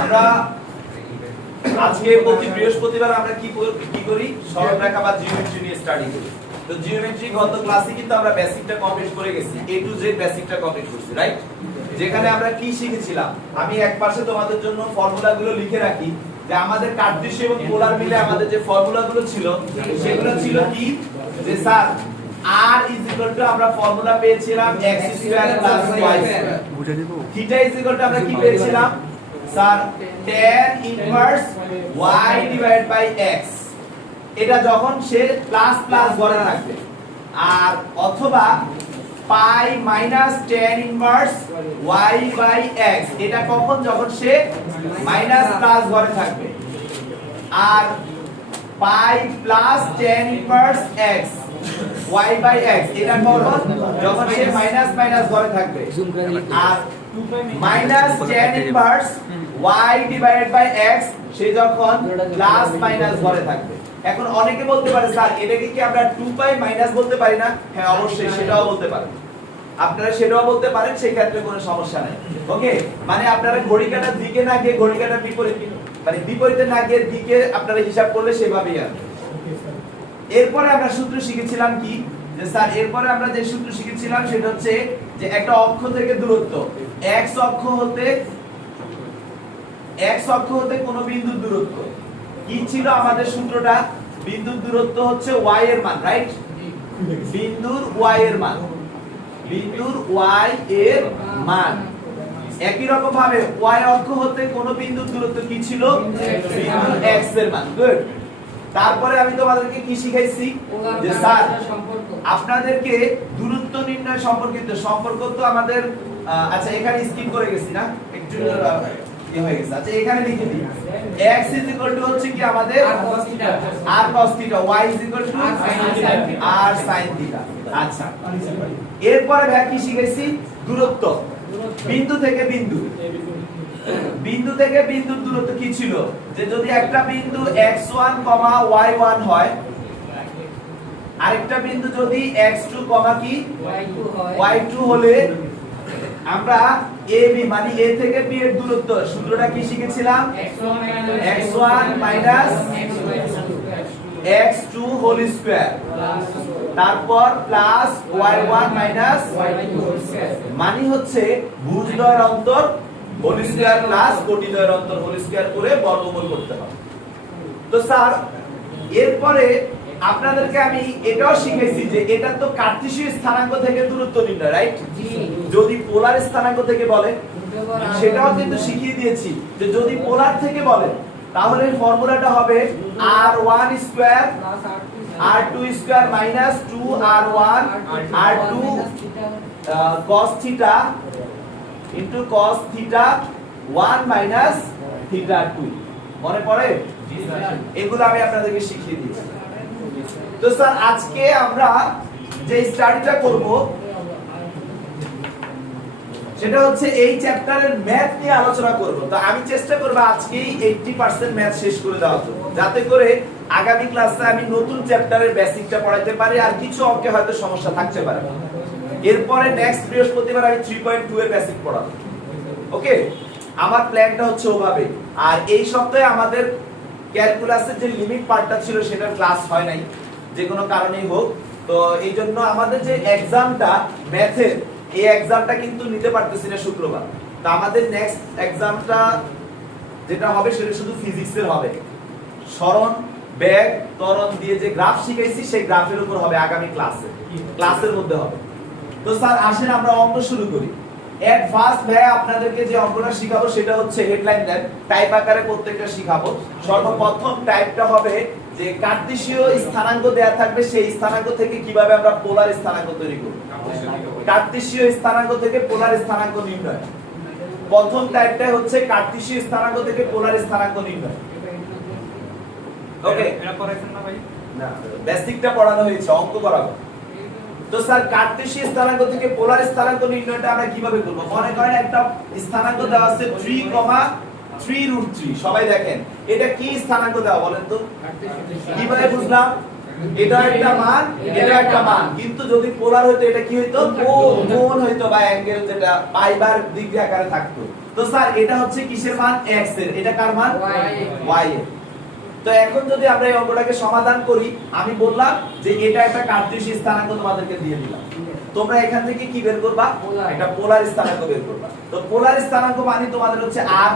আমরা আজকে প্রতি বৃহস্পতিবার আমরা কি করি সরলরেখা বা জিওমেট্রি নিয়ে স্টাডি করি। তো জিওমেট্রি গত ক্লাসে কিন্তু আমরা বেসিকটা কমপ্লিট করে গেছি, A to Z বেসিকটা কমপ্লিট করছি, রাইট? যেখানে আমরা কি শিখেছিলাম, আমি একপাশে তোমাদের জন্য ফর্মুলাগুলো লিখে রাখি যে আমাদের কার্টেসীয় এবং পোলার মিলে আমাদের যে ফর্মুলাগুলো ছিল সেগুলো ছিল কি, যে sir r is equal to আমরা ফর্মুলা পেয়েছিলাম x square plus y square, theta is equal to আমরা কি পেয়েছিলাম sir tan inverse y divided by x, এটা যখন সে প্লাস প্লাস ঘরে থাকবে, আর অথবা pi minus tan inverse y by x, এটা কখন যখন সে মাইনাস প্লাস ঘরে থাকবে, আর pi plus tan inverse x y by x, এটা কখন যখন সে মাইনাস মাইনাস ঘরে থাকবে, আর minus tan inverse y divided by x সে যখন প্লাস মাইনাস ঘরে থাকবে। এখন অনেকে বলতে পারে স্যার এটাকে কি আমরা 2 পাই মাইনাস বলতে পারি না? হ্যাঁ অবশ্যই সেটাও বলতে পারেন, আপনারা সেটাও বলতে পারেন, সেই ক্ষেত্রে কোনো সমস্যা নাই। ওকে, মানে আপনারা ঘড়ি কাঁটার দিকে না গিয়ে ঘড়ি কাঁটার বিপরীতে, মানে বিপরীতে না গিয়ে দিকে আপনারা হিসাব করলে সেভাবেই আসবে। এরপরে আমরা সূত্র শিখেছিলাম কি, যে স্যার এরপরে আমরা যে সূত্র শিখেছিলাম সেটা হচ্ছে যে একটা অক্ষ থেকে দূরত্ব x অক্ষ হতে কোন বিন্দুর দূরত্ব কি ছিল আমাদের সূত্রটা, বিন্দুর দূরত্ব হচ্ছে y এর মান, রাইট? বিন্দুর y এর মান, বিন্দুর y এর মান। একই রকম ভাবে y অক্ষ হতে কোন বিন্দুর দূরত্ব কি ছিল, বিন্দুর x এর মান। গুড। তারপরে আমি তোমাদেরকে কি শিখাইছি, যে স্যার আপনাদেরকে দূরত্ব নির্ণয় সম্পর্কিত সম্পর্ক তো আমাদের আচ্ছা এখানে স্কিপ করে গেছি না, একটু কি হয়ে গেছে, আচ্ছা এখানে লিখে দিই x হচ্ছে কি আমাদের r cos θ, y r sin θ। আচ্ছা এরপরে ভাই কি শিখেছি, দূরত্ব বিন্দু থেকে বিন্দু, বিন্দু থেকে বিন্দুর দূরত্ব কি ছিল, যে যদি একটা বিন্দু x1, y1 হয়, আরেকটা বিন্দু যদি x2, কি y2 হলে আমরা AB মানে A থেকে B এর দূরত্ব সূত্রটা কি শিখেছিলাম, x1 x2 হোল স্কয়ার, তারপর প্লাস y1 মানে হচ্ছে ভুজদ্বয়ের অন্তর হোল স্কয়ার প্লাস কোটিদ্বয়ের অন্তর হোল স্কয়ার করে বর্গমূল করতে হবে। তো স্যার এরপরে আপনাদেরকে আমি এটাও শিখেছি যে এটা তো কার্টেসীয় স্থানাঙ্ক থেকে দূরত্ব নির্ণয়, রাইট? যদি পোলার স্থানাঙ্ক থেকে বলে সেটাও কিন্তু শিখিয়ে দিয়েছি, যে যদি পোলার থেকে বলে তাহলে ফর্মুলাটা হবে r1 square r2 square minus 2r1 r2 cos θ into cos θ 1 minus θ 2। মনে পড়ে? এগুলো আমি আপনাদেরকে শিখিয়ে দিয়েছি। তো স্যার আজকে আমরা যে স্টাডিটা করব সেটা হচ্ছে এই চ্যাপ্টারের ম্যাথ নিয়ে আলোচনা করব। তো আমি চেষ্টা করব আজকেই 80% ম্যাথ শেষ করে দেওয়ার জন্য, যাতে করে আগামী ক্লাসে আমি নতুন চ্যাপ্টারের বেসিকটা পড়াইতে পারি, আর কিছু অঙ্কে হয়তো সমস্যা থাকতে পারে। এরপরে নেক্সট বৃহস্পতিবার আমি 3.2 এর বেসিক পড়াবো। ওকে, আমার প্ল্যানটা হচ্ছে ওভাবে। আর এই সপ্তাহে আমাদের ক্যালকুলাসের যে লিমিট পার্টটা ছিল সেটার ক্লাস হয় নাই, যে কোনো কারণেই হোক। তো এই জন্য আমাদের যে এক্সামটা ম্যাথের, এই এক্সামটা কিন্তু নিতে পারতেছি না শুক্রবার। তো আমাদের নেক্সট এক্সামটা যেটা হবে সেটা শুধু ফিজিক্সের হবে, সরণ বেগ ত্বরণ দিয়ে যে গ্রাফ শিখাইছি সেই গ্রাফের উপর হবে আগামী ক্লাসের মধ্যে হবে। তো স্যার আসেন আমরা অঙ্ক শুরু করি। এট ফার্স্ট ভাই আপনাদেরকে যে অঙ্কটা শিখাবো সেটা হচ্ছে হেডলাইন দেন, টাইপ আকারে প্রত্যেকটা শিখাবো। সর্বপ্রথম টাইপটা হবে যে কার্টেসীয় স্থানাঙ্ক দেয়া থাকবে, সেই স্থানাঙ্ক থেকে কিভাবে আমরা পোলার স্থানাঙ্ক তৈরি করব, কার্টেসীয় স্থানাঙ্ক থেকে পোলার স্থানাঙ্ক নির্ণয়। প্রথম টাইপটা হচ্ছে কার্টেসীয় স্থানাঙ্ক থেকে পোলার স্থানাঙ্ক নির্ণয়। ওকে, এটা পড়াইছেন না ভাই? না, বেসিকটা পড়ানো হয়েছে, অঙ্ক করাবো। তো স্যার কার্টেসীয় স্থানাঙ্ক থেকে পোলার স্থানাঙ্ক নির্ণয়টা আমরা কিভাবে করব? মনে করেন একটা স্থানাঙ্ক দেওয়া আছে 3,3√3। সবাই দেখেন এটা কি স্থানাঙ্ক দেওয়া বলেন তো, কিভাবে বুঝলাম? এটা একটা মান, এটা একটা মান, কিন্তু যদি পোলার হইতো এটা কি হইতো? কোণ হইতো বা অ্যাঙ্গেল, যেটা পাইবার ডিগ্রি আকারে থাকতো। তো স্যার এটা হচ্ছে কিসের মান? x এর। এটা কার মান? y এর। তো এখন যদি আমরা এই অঙ্কটাকে সমাধান করি, আমি বললাম যে এটা একটা কার্টেসীয় স্থানাঙ্ক তোমাদেরকে দিয়ে দিলাম। তোমরা এখান থেকে কি বের করবা? একটা পোলার স্থানাঙ্ক বের করবা। তো পোলার স্থানাঙ্ক মানে তোমাদের হচ্ছে r,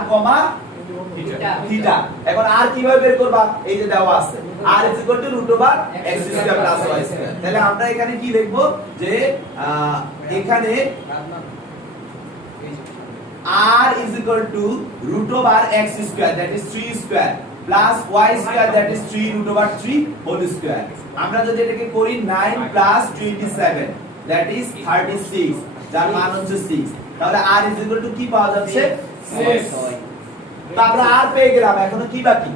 থিটা। এখন r কিভাবে বের করবা? এই যে দেওয়া আছে r √x² + y²। তাহলে আমরা এখানে কি লিখব? যে এখানে r √x², that is 3² plus y² that is 3√3 whole square। আমরা যদি এটাকে করি 9 plus 27 that is 36, যার মান হচ্ছে 6। তাহলে r কি পাওয়া যাচ্ছে? 6। তো আমরা r পেয়ে গেলাম, এখনো কি বাকি?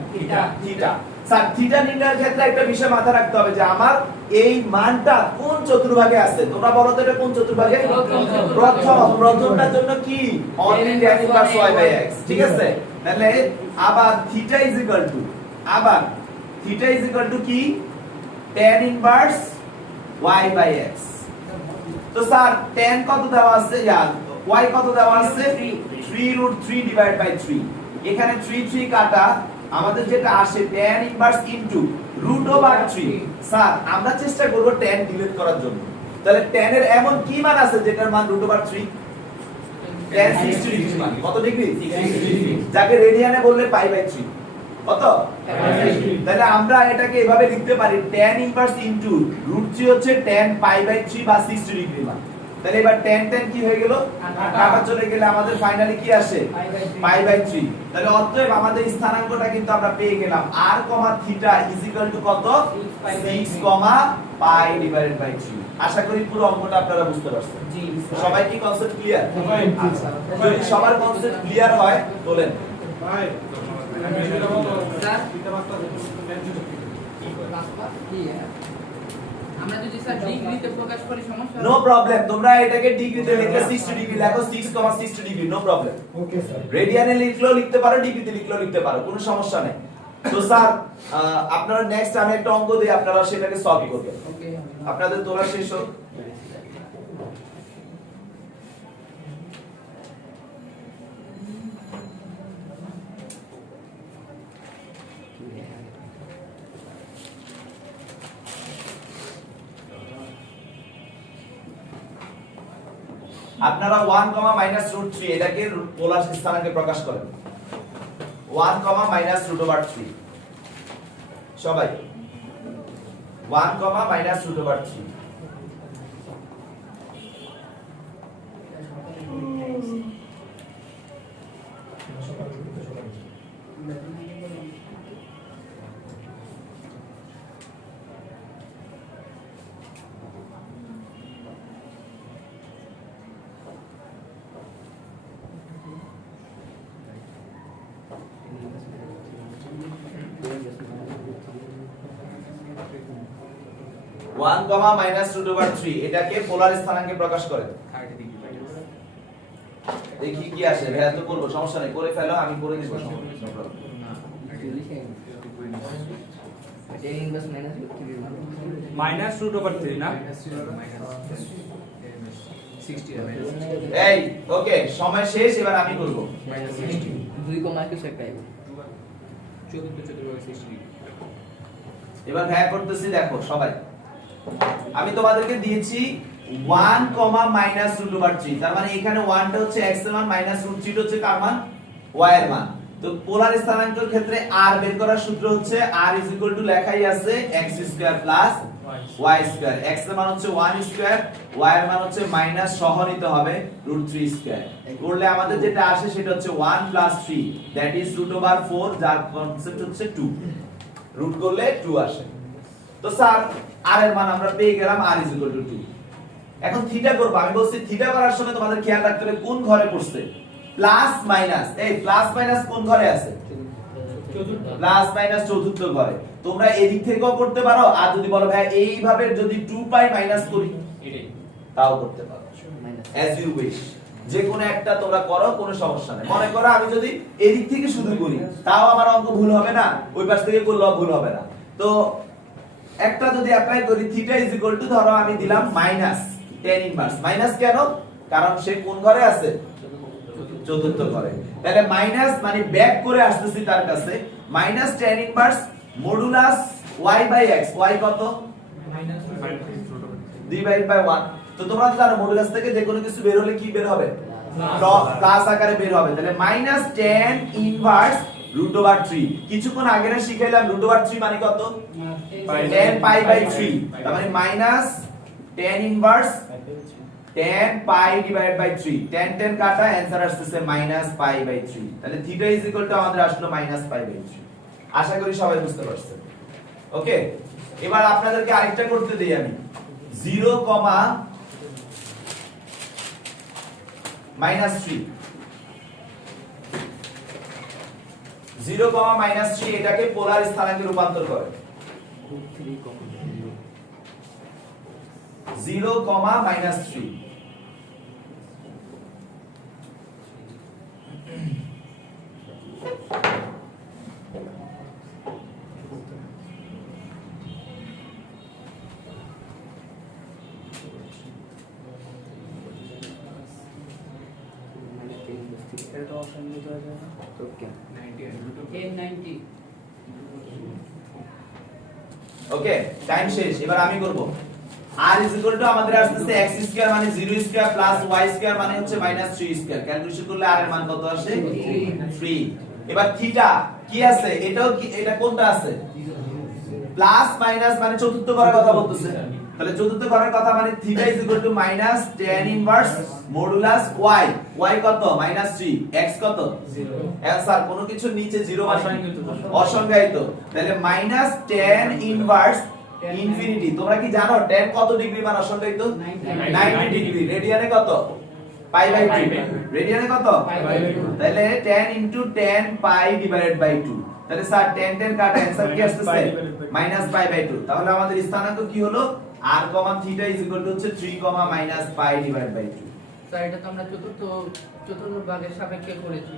থিটা। স্যার থিটা নির্ণয়ের ক্ষেত্রে একটা বিষয় মাথায় রাখতে হবে যে আমার এই মানটা কোন চতুর্ভাগে আছে। তোমরা বলো তো এটা কোন চতুর্ভাগে? প্রথমটার জন্য কি? only tan inverse y/x, ঠিক আছে? তাহলে আবার থিটা কি? tan inverse y/x। তো স্যার tan কত দেওয়া আছে? y কত দেওয়া আছে? 3√3 divided by 3। এখানে 3 কাটা, আমাদের যেটা আসে tan ইনভার্স ইনটু √3। স্যার আমরা চেষ্টা করব tan ডিলিট করার জন্য। তাহলে tan এর এমন কি মান আছে যেটার মান √3? tan 60 ডিগ্রি মান। কত ডিগ্রি? 60 ডিগ্রি, যাকে রেডিয়ানে বললে π/3। কত? তাহলে আমরা এটাকে এভাবে লিখতে পারি tan ইনভার্স ইনটু √3 হচ্ছে tan π/3 বা 60 ডিগ্রি মান। তাহলে এবার tan কি হয়ে গেল? কাটা চলে গেলে আমাদের ফাইনালি কি আসে? π/3। তাহলে অতএব আমাদের স্থানাঙ্কটা কিন্তু আমরা পেয়ে গেলাম r, থিটা কত? 6, π/3। আশা করি পুরো অঙ্কটা আপনারা বুঝতে পারছেন। জি, সবাই কি কনসেপ্ট ক্লিয়ার? আচ্ছা, যদি সবার কনসেপ্ট ক্লিয়ার হয় বলেন ভাই। আমরা যদি স্যার ডিগ্রিতে প্রকাশ করি সমস্যা? নো প্রবলেম, তোমরা এটাকে ডিগ্রিতে লিখলে 60 ডিগ্রি লেখো, 6,60 degree, no problem. Okay sir, রেডিয়ানে লিখলেও লিখতে পারো, ডিগ্রিতে লিখলেও লিখতে পারো, কোনো সমস্যা নেই। তো স্যার আপনারা নেক্সট আমি একটা অঙ্ক দেই, আপনারা সেটাকে সলভ করবেন। ওকে, আপনাদের তোলা শেষ হোক। আপনারা 1, -√3 এটাকে পোলার স্থানাঙ্কে প্রকাশ করেন। 1, -√3 সবাই 1, -√3। এটাকে পোলার স্থানাঙ্কে প্রকাশ করে। দেখি কি আসে। ভাইয়া তো করবো, সমস্যা নেই, করে ফেলো, আমি করে দিব। -√3 না? এই ওকে, সময় শেষ, এবার আমি করব। 2, কিছু একটা এবার ভাইয়া করতেছি, দেখো সবাই। আমি তোমাদেরকে দিয়েছি 1, -√3, তার মানে এখানে 1 টা হচ্ছে x এর মান, -√3 হচ্ছে কার মান? y এর মান। তো পোলার স্থানাঙ্কের ক্ষেত্রে r বের করার সূত্র হচ্ছে r লেখাই আছে x² + y²। x এর মান হচ্ছে 1², y এর মান হচ্ছে মাইনাস সহ নিতে হবে √3²। করলে আমাদের যেটা আসে সেটা হচ্ছে 1 + 3 that is √4, যার কনসেপ্ট হচ্ছে 2। রুট করলে 2 আসে। তো স্যার r এর মান আমরা পেয়ে গেলাম r 2। এখন থিটা করব। আমি বলছি থিটা করার সময় তোমাদের খেয়াল রাখতে হবে কোন ঘরে পড়ছে। প্লাস মাইনাস, এই প্লাস মাইনাস কোন ঘরে আছে? প্লাস মাইনাস চতুর্থ ঘরে। তোমরা এদিক থেকেও করতে পারো, আর যদি বলো ভাই এইভাবে যদি 2π মাইনাস করি এটাই, তাও করতে পারো, as you wish। যে কোনো একটা তোমরা করো, কোনো সমস্যা নেই। মনে করো আমি যদি এদিক থেকে শুরু করি, তাও আমার অঙ্ক ভুল হবে না, ওই পাশ থেকে করলেও ভুল হবে না। তো একটা যদি অ্যাপ্লাই করি থিটা ইজ ইকুয়াল টু ধরো আমি দিলাম মাইনাস tan ইনভার্স। মাইনাস কেন? কারণ সে কোন ঘরে আছে? চতুর্থ ঘরে। তাহলে মাইনাস মানে ব্যাক করে আসতেছি তার কাছে, minus tan inverse modulus y by x। y কত? Divide by 1। তো তোমরা তো জানো মডুলাস থেকে যে কোনো কিছু বের হলে কি বের হবে? প্লাস আকারে বের হবে। তাহলে minus tan inverse root over 3। কিছুক্ষণ আগে না শিখাইলাম রুট ওভার 3 মানে কত? tan pi by 3। তার মানে minus tan inverse tan pi divide by 3। tan কাটা आंसर আসছে মাইনাস পাই বাই 3। তাহলে থিটা ইজ ইকুয়াল টু আমাদের আসলো মাইনাস পাই বাই 3। আশা করি সবাই বুঝতে পারছেন। ওকে, এবার আপনাদেরকে আরেকটা করতে দেই আমি। 0, মাইনাস 3। 0, মাইনাস 3 এটাকে পোলার স্থানাঙ্কে রূপান্তর করে। 0, মাইনাস 3। ওকে, টাইম শেষ। এবার আমি করব r ইজ ইকুয়াল টু আমাদের আসছে x স্কয়ার মানে 0 স্কয়ার প্লাস y স্কয়ার মানে হচ্ছে মাইনাস 3 স্কয়ার। ক্যালকুলেশন করলে r এর মান কত আসে? 3। এবার থিটা কি আছে? এটাও কি, এটা কোনটা আছে? প্লাস মাইনাস মানে চতুর্থ ঘরের কথা বলতেছে। তাহলে চতুর্থ ঘরের কথা মানে theta is equal two minus tan inverse modulus y। y কত? মাইনাস 3। x কত? 0। आंसर কোনো কিছু নিচে 0 মানে অসংজ্ঞায়িত। তাহলে মাইনাস tan ইনভার্স ইনফিনিটি। তোমরা কি জানো tan কত ডিগ্রি মান অসংজ্ঞায়িত? 90 ডিগ্রি। রেডিয়ানে কত? Pi by 2। রেডিয়ানে কত? Pi by 2। তাহলে tan tan pi divided by 2। তাহলে স্যার tan কাটা आंसर কি আসছে? Minus pi by 2। তাহলে আমাদের স্থানাঙ্ক কি হলো? r, theta is equal to হচ্ছে 3, minus pi divide by 2। Sir এটা তো আমরা চতুর্থ ভাগের সাপেক্ষে করেছি।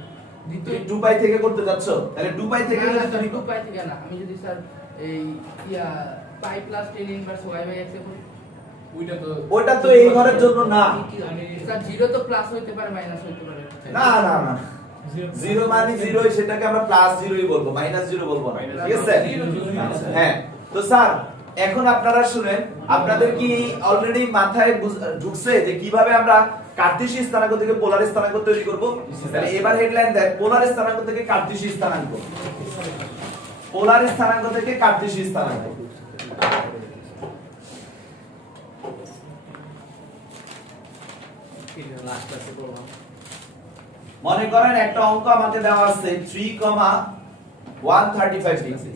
তুমি 2 পাই থেকে করতে যাচ্ছ? তাহলে 2 পাই থেকে যদি তুমি 2 পাই থেকে না, আমি যদি স্যার এই pi plus tan inverse y by x এ করি, ওটা তো এই ঘরের জন্য না। স্যার 0 তো প্লাস হইতে পারে মাইনাস হইতে পারে। না না না, 0 মানে 0, সেটাকে আমরা প্লাস 0ই বলবো, মাইনাস 0 বলবো না। ঠিক আছে? হ্যাঁ। তো স্যার এখন আপনারা শুনেন, আপনাদের কি অলরেডি মাথায় ঢুকছে যে কিভাবে আমরা কার্তেশীয় স্থানাঙ্ক থেকে পোলার স্থানাঙ্ক তৈরি করব? তাহলে এবার হেডলাইন দেন, পোলার স্থানাঙ্ক থেকে কার্তেশীয় স্থানাঙ্ক। পোলার স্থানাঙ্ক থেকে কার্তেশীয় স্থানাঙ্ক। মনে করেন একটা অঙ্ক আমাকে দেওয়া আছে 3,135 ডিগ্রি।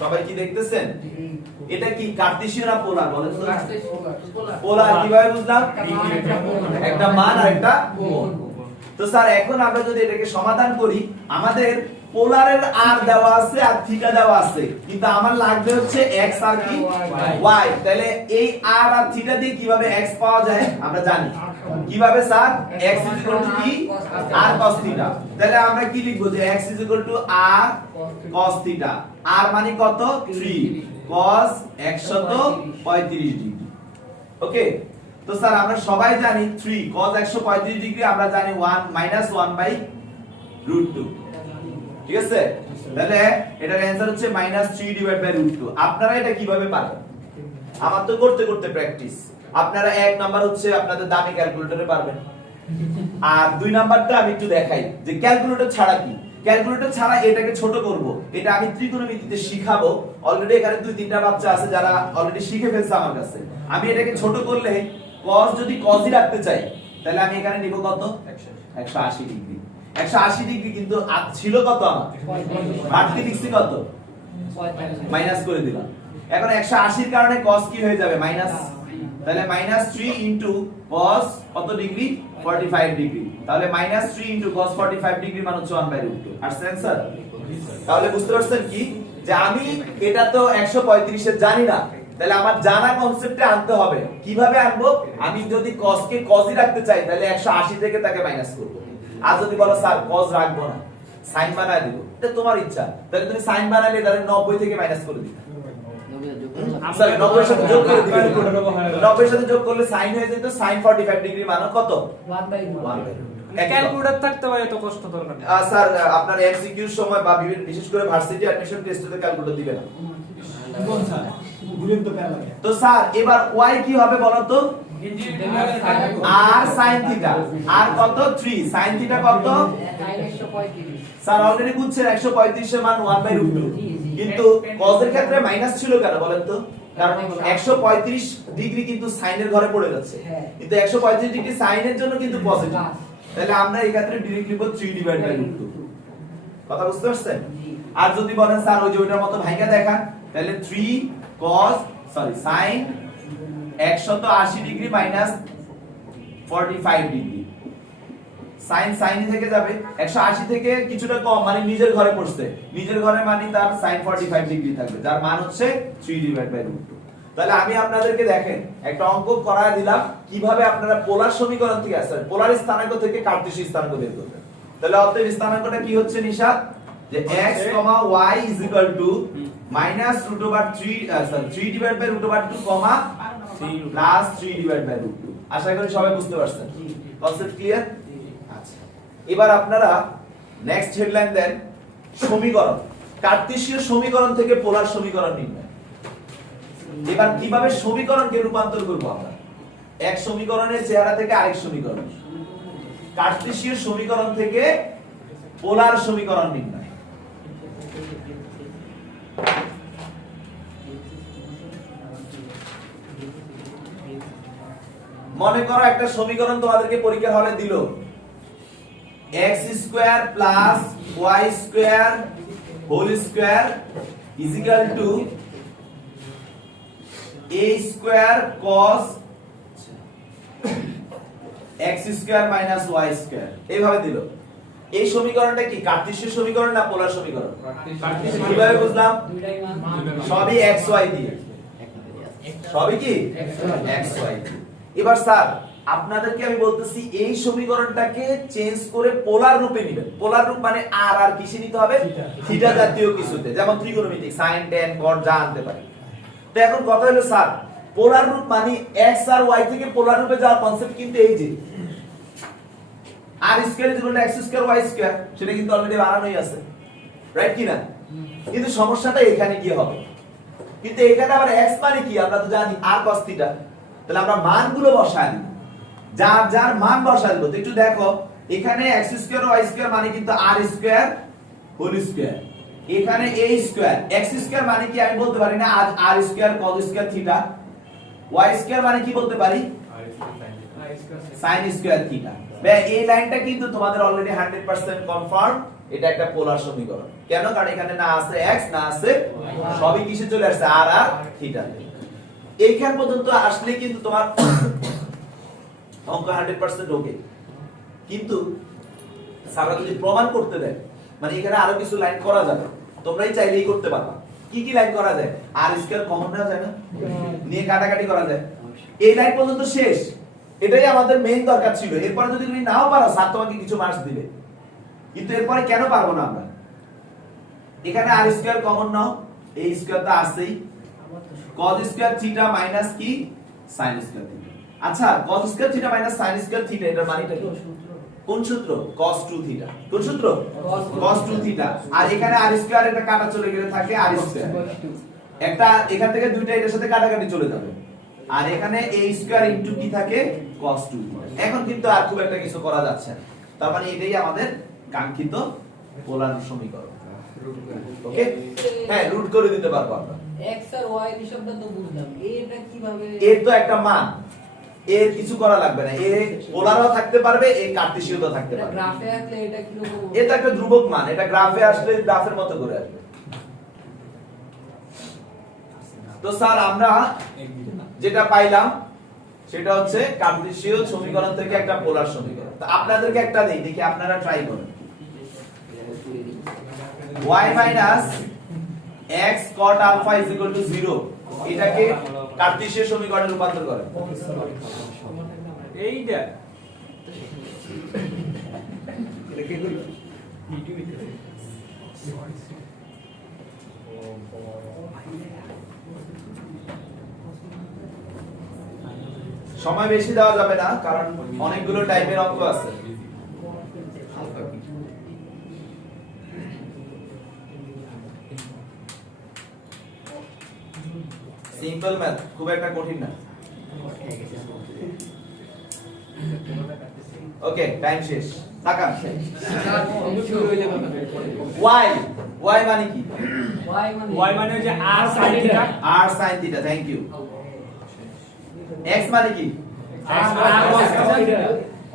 সবাই কি দেখতেছেন? এটা কি কার্তেশীয় না পোলার বলেন তো? পোলার। কিভাবে বুঝলাম? একটা মান আর একটা কোণ। তো স্যার এখন আমরা যদি এটাকে সমাধান করি, আমাদের পোলারের r দেওয়া আছে আর থিটা দেওয়া আছে, কিন্তু আমার লাগবে হচ্ছে x আর কি y। তাহলে এই r আর থিটা দিয়ে কিভাবে x পাওয়া যায় আমরা জানি। কিভাবে স্যার? x কি r cos থিটা। তাহলে আমরা কি লিখবো যে x r cos theta. r মানে কত? 3 cos 135 ডিগ্রি। ওকে, তো স্যার আমরা সবাই জানি 3 cos 135 ডিগ্রি আমরা জানি 1 -1/√2। ঠিক আছে? তাহলে এটার आंसर হচ্ছে -3/√2। আপনারা এটা কিভাবে পাবেন? আমার তো করতে করতে প্র্যাকটিস। আপনারা এক নাম্বার হচ্ছে আপনাদের দামি ক্যালকুলেটরে পারবেন, আর দুই নাম্বারটা আমি একটু দেখাই যে ক্যালকুলেটর ছাড়া কি। ক্যালকুলেটর ছাড়া এটাকে ছোট করব, এটা আমি ত্রিকোণমিতিতে শিখাবো। অলরেডি এখানে 2-3টা বাচ্চা আছে যারা অলরেডি শিখে ফেলছে আমার কাছে। আমি এটাকে ছোট করলে cos যদি cosই রাখতে চাই, তাহলে আমি এখানে নিব কত? 180 ডিগ্রি। 180 ডিগ্রি কিন্তু ছিল কত আমার? বাড়তি লিখছি কত? মাইনাস করে দিলাম। এখন 180 এর কারণে cos কি হয়ে যাবে? মাইনাস। তাহলে -3 cos কত ডিগ্রি? 45 ডিগ্রি। তাহলে -3 cos 45 ডিগ্রি মানে হচ্ছে 1/√2। আর आंसर তাহলে বুঝতে পারছেন কি যে আমি এটা তো 135 এর জানি না, তাহলে আমার জানা কনসেপ্টে আনতে হবে। কিভাবে আনবো? আমি যদি cos কে cosই রাখতে চাই তাহলে 180 থেকে তাকে মাইনাস করব। আর যদি বলো স্যার cos রাখবো না, sin বানায় দিব, এটা তোমার ইচ্ছা। তাহলে তুমি sin বানালে তাহলে 90 থেকে মাইনাস করে দিবে। সরি 90 এর সাথে যোগ করে দিবেন 90 এর সাথে যোগ করলে sin হয়ে যেত sin 45 ডিগ্রি মান কত 1/√। ক্যালকুলেটর থাকতে হয় এত কষ্ট দরকার নেই স্যার আপনার এমসিকিউ সময় বা বিশেষ করে ভার্সিটি অ্যাডমিশন টেস্টে ক্যালকুলেটর দিবেন না। তো স্যার এবার y কি হবে বলো তো r sin থিটা আর কত 3 sin থিটা কত স্যার অলরেডি বুঝছেন 135 এর মান 1/√2 কিন্তু cos এর ক্ষেত্রে মাইনাস ছিল কেন বলেন তো কারণ 135 ডিগ্রি কিন্তু sin এর ঘরে পড়ে যাচ্ছে কিন্তু 135 ডিগ্রি sin এর জন্য কিন্তু পজিটিভ তাহলে আমরা এই ক্ষেত্রে ডাইরেক্টলি লিখব 3/√2 কথা বুঝতে পারছেন আর যদি বলেন স্যার ওই যে ওইটার মতো ভাঙা দেখান তাহলে 3 cos sorry sin 180 degree minus 45 degree sin থেকে যাবে 180 থেকে কিছুটা কম মানে নিজের ঘরে পড়ছে নিজের ঘরে মানে তার sin 45 ডিগ্রি থাকবে যার মান হচ্ছে 3/√2 তাহলে আমি আপনাদেরকে দেখেন একটা অঙ্ক করায় দিলাম কিভাবে আপনারা পোলার সমীকরণ থেকে আসেন পোলার স্থানাঙ্ক থেকে কার্টেসীয় স্থানাঙ্ক বের করবেন তাহলে অতএব স্থানাঙ্কটা কি হচ্ছে নিশাত যে x, y -3/√2 প্লাস 3/√2 আশা করি সবাই বুঝতে পারছেন কনসেপ্ট ক্লিয়ার আচ্ছা এবার আপনারা নেক্সট হেডলাইন দেন সমীকরণ কার্টেসীয় সমীকরণ থেকে পোলার সমীকরণ নির্ণয় এবার কিভাবে সমীকরণকে রূপান্তর করব আমরা এক সমীকরণের চেহারা থেকে আরেক সমীকরণ কার্টেসীয় সমীকরণ থেকে পোলার সমীকরণ নির্ণয় মনে করো একটা সমীকরণ তোমাদেরকে পরীক্ষার হলে দিল x square plus y square whole square is equal to a square cos x square minus y square এইভাবে দিল এই সমীকরণটা কি কার্টেসীয় সমীকরণ না পোলার সমীকরণ কিভাবে বুঝলাম সবই x y দিয়ে সবই কি x y এবার স্যার আপনাদেরকে আমি বলতেছি এই সমীকরণটাকে চেঞ্জ করে পোলার রূপে নেবেন পোলার রূপ মানে আর আর কিসে নিতে হবে থিটা জাতীয় কিছুতে যেমন ত্রিকোণমিতিক sin tan cot যা আনতে পারি তো এখন কথা হলো স্যার পোলার রূপ মানে x আর y থেকে পোলার রূপে যাওয়ার কনসেপ্ট কিন্তু এই যে r square equal to x square y square সেটা কিন্তু অলরেডি বানানোই আছে রাইট কি না কিন্তু সমস্যাটা এখানে কি হবে কিন্তু এখানে আবার x মানে কি আমরা তো জানি r cos থিটা তাহলে আমরা মানগুলো বসাই দিব যার যার মান বসাই দিব তো একটু দেখো এখানে x স্কয়ার y স্কয়ার মানে কিন্তু r স্কয়ার হোল স্কয়ার এখানে a স্কয়ার x স্কয়ার মানে কি আমি বলতে পারি না r square cos square theta y square মানে কি বলতে পারি sin স্কয়ার থিটা এই লাইনটা কিন্তু তোমাদের অলরেডি 100% কনফার্ম এটা একটা পোলার সমীকরণ কেন কারণ এখানে না আছে x না আছে সবই কিসে চলে আসছে r আর থিটা এইখান পর্যন্ত আসলে কিন্তু তোমার অঙ্ক 100% ওকে কিন্তু সারা যদি প্রমাণ করতে দেয় মানে এখানে আরো কিছু লাইন করা যাবে তোমরাই চাইলেই করতে পারবা কি কি লাইন করা যায় আর স্কয়ার কমন নেওয়া যায় না নিয়ে কাটাকাটি করা যায় এই লাইন পর্যন্ত শেষ এটাই আমাদের মেইন দরকার ছিল এরপরে যদি তুমি নাও পারো স্যার তোমাকে কিছু মার্কস দিবে কিন্তু এরপরে কেন পারবো না আমরা এখানে আর স্কয়ার কমন নাও এই স্কয়ার তো আছেই cos স্কয়ার থিটা মাইনাস কি sin স্কয়ার থিটা আচ্ছা cos square theta minus sin square theta এটার মানেটা কি কোন সূত্র cos 2 থিটা কোন সূত্র cos 2 থিটা আর এখানে r স্কয়ার এটা কাটা চলে গেলে থাকে r স্কয়ার একটা এখান থেকে দুইটা এটার সাথে কাটাকাটি চলে যাবে আর এখানে a স্কয়ার ইনটু কি থাকে cos 2 এখন কিন্তু আর খুব একটা কিছু করা যাচ্ছে না তার মানে এটাই আমাদের কাঙ্ক্ষিত পোলার সমীকরণ ওকে হ্যাঁ রুট করে দিতে পারবো আমরা x আর y এর হিসাবটা তো বুঝলাম এটা কিভাবে এর তো একটা মান এর কিছু করা লাগবে না এ পোলারও থাকতে পারবে এ কার্টেসীয়ও থাকতে পারবে গ্রাফে আঁকলে এটা কি রকম এটা একটা ধ্রুবক মান এটা গ্রাফে আসলে গ্রাফের মতো করে আসবে তো স্যার আমরা যেটা পাইলাম সেটা হচ্ছে কার্টেসীয় সমীকরণ থেকে একটা পোলার সমীকরণ তো আপনাদেরকে একটা দেই দেখি আপনারা ট্রাই করুন y x cot alpha is equal to 0 এটাকে কার্টেসীয় সমীকরণে রূপান্তর করেন এইটা এটা কি করি সময় বেশি দেওয়া যাবে না কারণ অনেকগুলো টাইপের অঙ্ক আছে। সিম্পল ম্যাথ, খুব একটা কঠিন না। ওকে, টাইম শেষ। তাকান। ওয়াই, ওয়াই মানে কি? y মানে যে r sin theta, r sin theta, thank you. x মানে কি? r cos theta.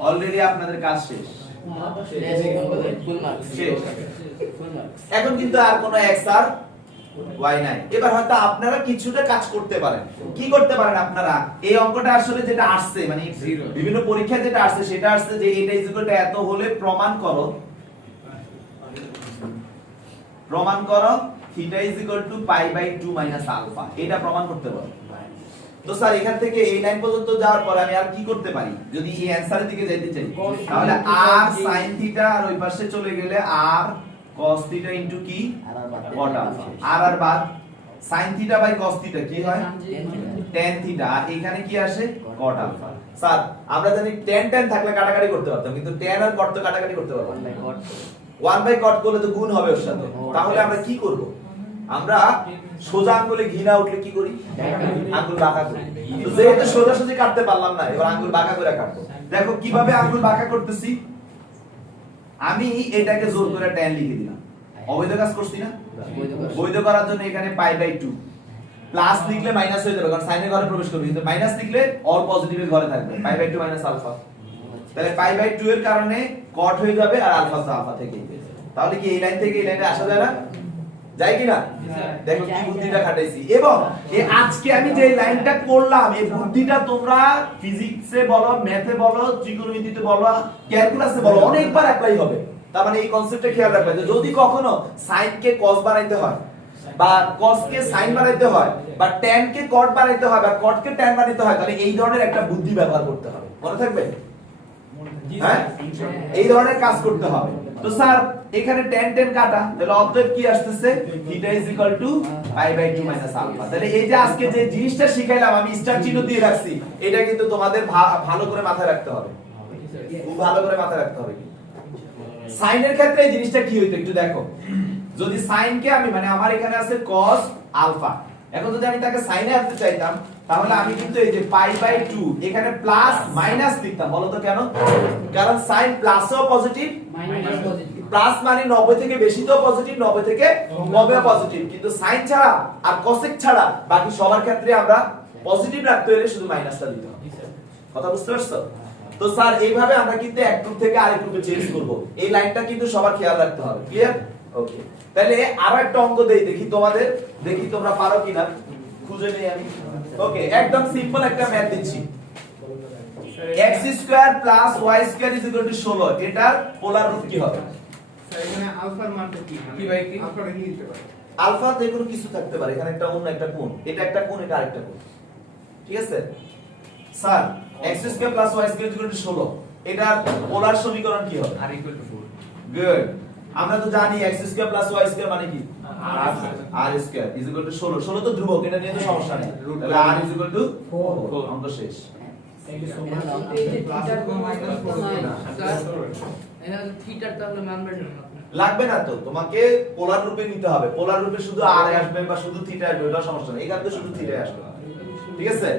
অলরেডি আপনাদের কাজ শেষ। শেষ। এখন কিন্তু আর কোনো x আর y নাই। এবার হয়তো আপনারা কিছুটা কাজ করতে পারেন। কি করতে পারেন আপনারা? এই অঙ্কটা আসলে যেটা আসছে মানে বিভিন্ন পরীক্ষায় যেটা আসছে সেটা আসছে যে এটা ইকুয়াল টু এত হলে প্রমাণ করো theta is equal to pi by 2 minus alpha. এটা প্রমাণ করতে পারো। তো স্যার এখান থেকে এই লাইন পর্যন্ত যাওয়ার পরে আমি আর কি করতে পারি? যদি এই অ্যানসারের দিকে যাইতে চাই তাহলে r sin থিটা আর ওই পাশে চলে গেলে r cos থিটা ইনটু কি cot আলফা। আর বাদ sin theta by cos theta কি হয়? tan theta. আর এখানে কি আসে? cot alpha. স্যার আমরা জানি tan থাকলে কাটাকাটি করতে পারতাম, কিন্তু tan আর cot তো কাটাকাটি করতে পারবো না। 1 বাই cot করলে তো গুণ হবে ওর সাথে। তাহলে আমরা কি করব? আমরা সোজা আঙ্গুলে ঘি না উঠলে কি করি? আঙ্গুল বাঁকা করি। তো যেহেতু সোজাসুজি কাটতে পারলাম না, এবার আঙ্গুল বাঁকা করে কাটবো। দেখো কিভাবে আঙ্গুল বাঁকা করতেছি। আমি এটাকে জোর করে tan লিখে দিলাম। অবৈধ কাজ করছি না? বৈধ করার জন্য এখানে পাই বাই 2 প্লাস লিখলে মাইনাস হয়ে যাবে, কারণ সাইনের ঘরে প্রবেশ করবে, কিন্তু মাইনাস লিখলে অল পজিটিভের ঘরে থাকবে। Pi by 2 minus alpha. তাহলে পাই বাই 2 এর কারণে cot হয়ে যাবে আর আলফা তো আলফা থেকেই। তাহলে কি এই লাইন থেকে এই লাইনে আসা যায় না? যায় কি না? দেখো কি বুদ্ধিটা খাটাইছি। এবং এই আজকে আমি যে লাইনটা করলাম এই বুদ্ধিটা তোমরা ফিজিক্সে বলো, ম্যাথে বলো, ত্রিকোণমিতিতে বলো, ক্যালকুলাসে বলো, অনেকবার অ্যাপ্লাই হবে। তার মানে এই কনসেপ্টটা খেয়াল রাখবে যে যদি কখনো sin কে cos বানাইতে হয় বা cos কে sin বানাইতে হয় বা tan কে cot বানাইতে হয় বা cot কে tan বানাইতে হয়, তাহলে এই ধরনের একটা বুদ্ধি ব্যবহার করতে হবে। মনে থাকবে? হ্যাঁ, এই ধরনের কাজ করতে হবে। তো স্যার এখানে tan কাটা, তাহলে অতএব কি আসতেছে? Theta is equal to pi by 2 minus alpha. তাহলে এই যে আজকে যে জিনিসটা শিখাইলাম আমি স্টার চিহ্ন দিয়ে রাখছি, এটা কিন্তু তোমাদের ভালো করে মাথায় রাখতে হবে। খুব ভালো করে মাথায় রাখতে হবে। সাইনের ক্ষেত্রে এই জিনিসটা কি হইতো একটু দেখো। যদি সাইন কে আমি মানে আমার এখানে আছে cos আলফা, এখন যদি আমি তাকে সাইনে আনতে চাইতাম তাহলে আমি কিন্তু এই যে পাই বাই 2 এখানে প্লাস মাইনাস লিখতাম। বলো তো কেন? কারণ সাইন প্লাসও পজিটিভ, মাইনাস পজিটিভ। প্লাস মানে 90 থেকে বেশি তো পজিটিভ, 90 থেকে কমও পজিটিভ, কিন্তু সাইন ছাড়া আর কোসেক ছাড়া বাকি সবার ক্ষেত্রে আমরা পজিটিভ রাখতে হলে শুধু মাইনাসটা দিতে হবে। কথা বুঝতে পারছো? তো স্যার এইভাবে আমরা কিন্তু এক গ্রুপ থেকে আরেক গ্রুপে চেঞ্জ করব। এই লাইনটা কিন্তু সবার খেয়াল রাখতে হবে। ক্লিয়ার? ওকে, তাহলে আরো একটা অঙ্ক দেই, দেখি তোমাদের, দেখি তোমরা পারো কিনা, খুঁজে নেই আমি। ওকে, একদম সিম্পল একটা ম্যাথ দিচ্ছি। x square plus y square is equal two 16। এটার পোলার রূপ কি হবে? স্যার এখানে আলফার মানটা কি? কি ভাই কি? আলফাটা কি দিতে পারে? আলফা যে কোনো কিছু থাকতে পারে। এখানে একটা অন্য একটা কোণ, এটা একটা কোণ, এটা আরেকটা কোণ। ঠিক আছে sir, x square plus y square is equal two 16। এটার পোলার সমীকরণ কি হবে? r equal to 4। গুড। আমরা তো জানি x square plus y square মানে কি? r square is equal two 16। 16 তো ধ্রুবক, এটা নিয়ে তো সমস্যা নেই। তাহলে r ইজ ইকুয়াল টু 4। অঙ্ক শেষ। এই যে থিটার কোণ মাইনাস 4 না স্যার, এটা থিটার তাহলে মান বের করুন আপনি। লাগবে না তো, তোমাকে পোলার রূপে নিতে হবে। পোলার রূপে শুধু r আসবে বা শুধু থিটা আসবে, এটা সমস্যা নেই। এখানে তো শুধু থিটা আসবে। ঠিক আছে,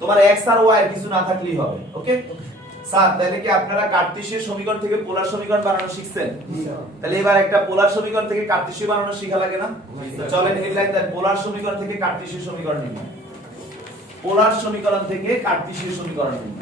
তোমার x আর y কিছু না থাকলেই হবে। ওকে স্যার, তাহলে কি আপনারা কার্টেসীয় সমীকরণ থেকে পোলার সমীকরণ বানানো শিখছেন? তাহলে এবার একটা পোলার সমীকরণ থেকে কার্টেসীয় বানানো শিখা লাগে না? চলেন হেডলাইন দেন, পোলার সমীকরণ থেকে কার্টেসীয় সমীকরণ নিন। পোলার সমীকরণ থেকে কার্টেসীয় সমীকরণ নিন।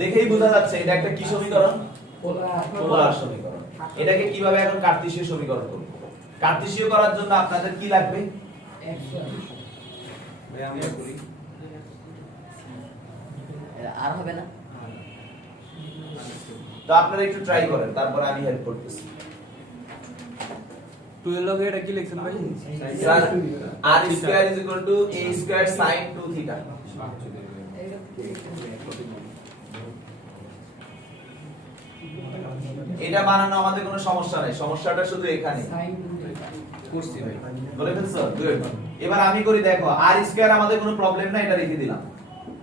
দেখেই বোঝা যাচ্ছে এটা একটা কি সমীকরণ? পোলার সমীকরণ। এটাকে কিভাবে এখন কার্টেসীয় সমীকরণ করব? কার্টেসীয় করার জন্য আপনাদের কি লাগবে? ভাই আমরা করি আর হবে না। তো আপনারা একটু ট্রাই করেন, তারপর আমি হেল্প করতেছি। 12 এটা কি লিখছেন ভাই? Sir r square is equal to a square sin 2 theta. এটা বানানো আমাদের কোনো সমস্যা নাই, সমস্যাটা শুধু এখানে করছি ভাই। বলে ফেলছো? গুড। এবার আমি করি, দেখো r স্কয়ার আমাদের কোনো প্রবলেম না, এটা রেখে দিলাম।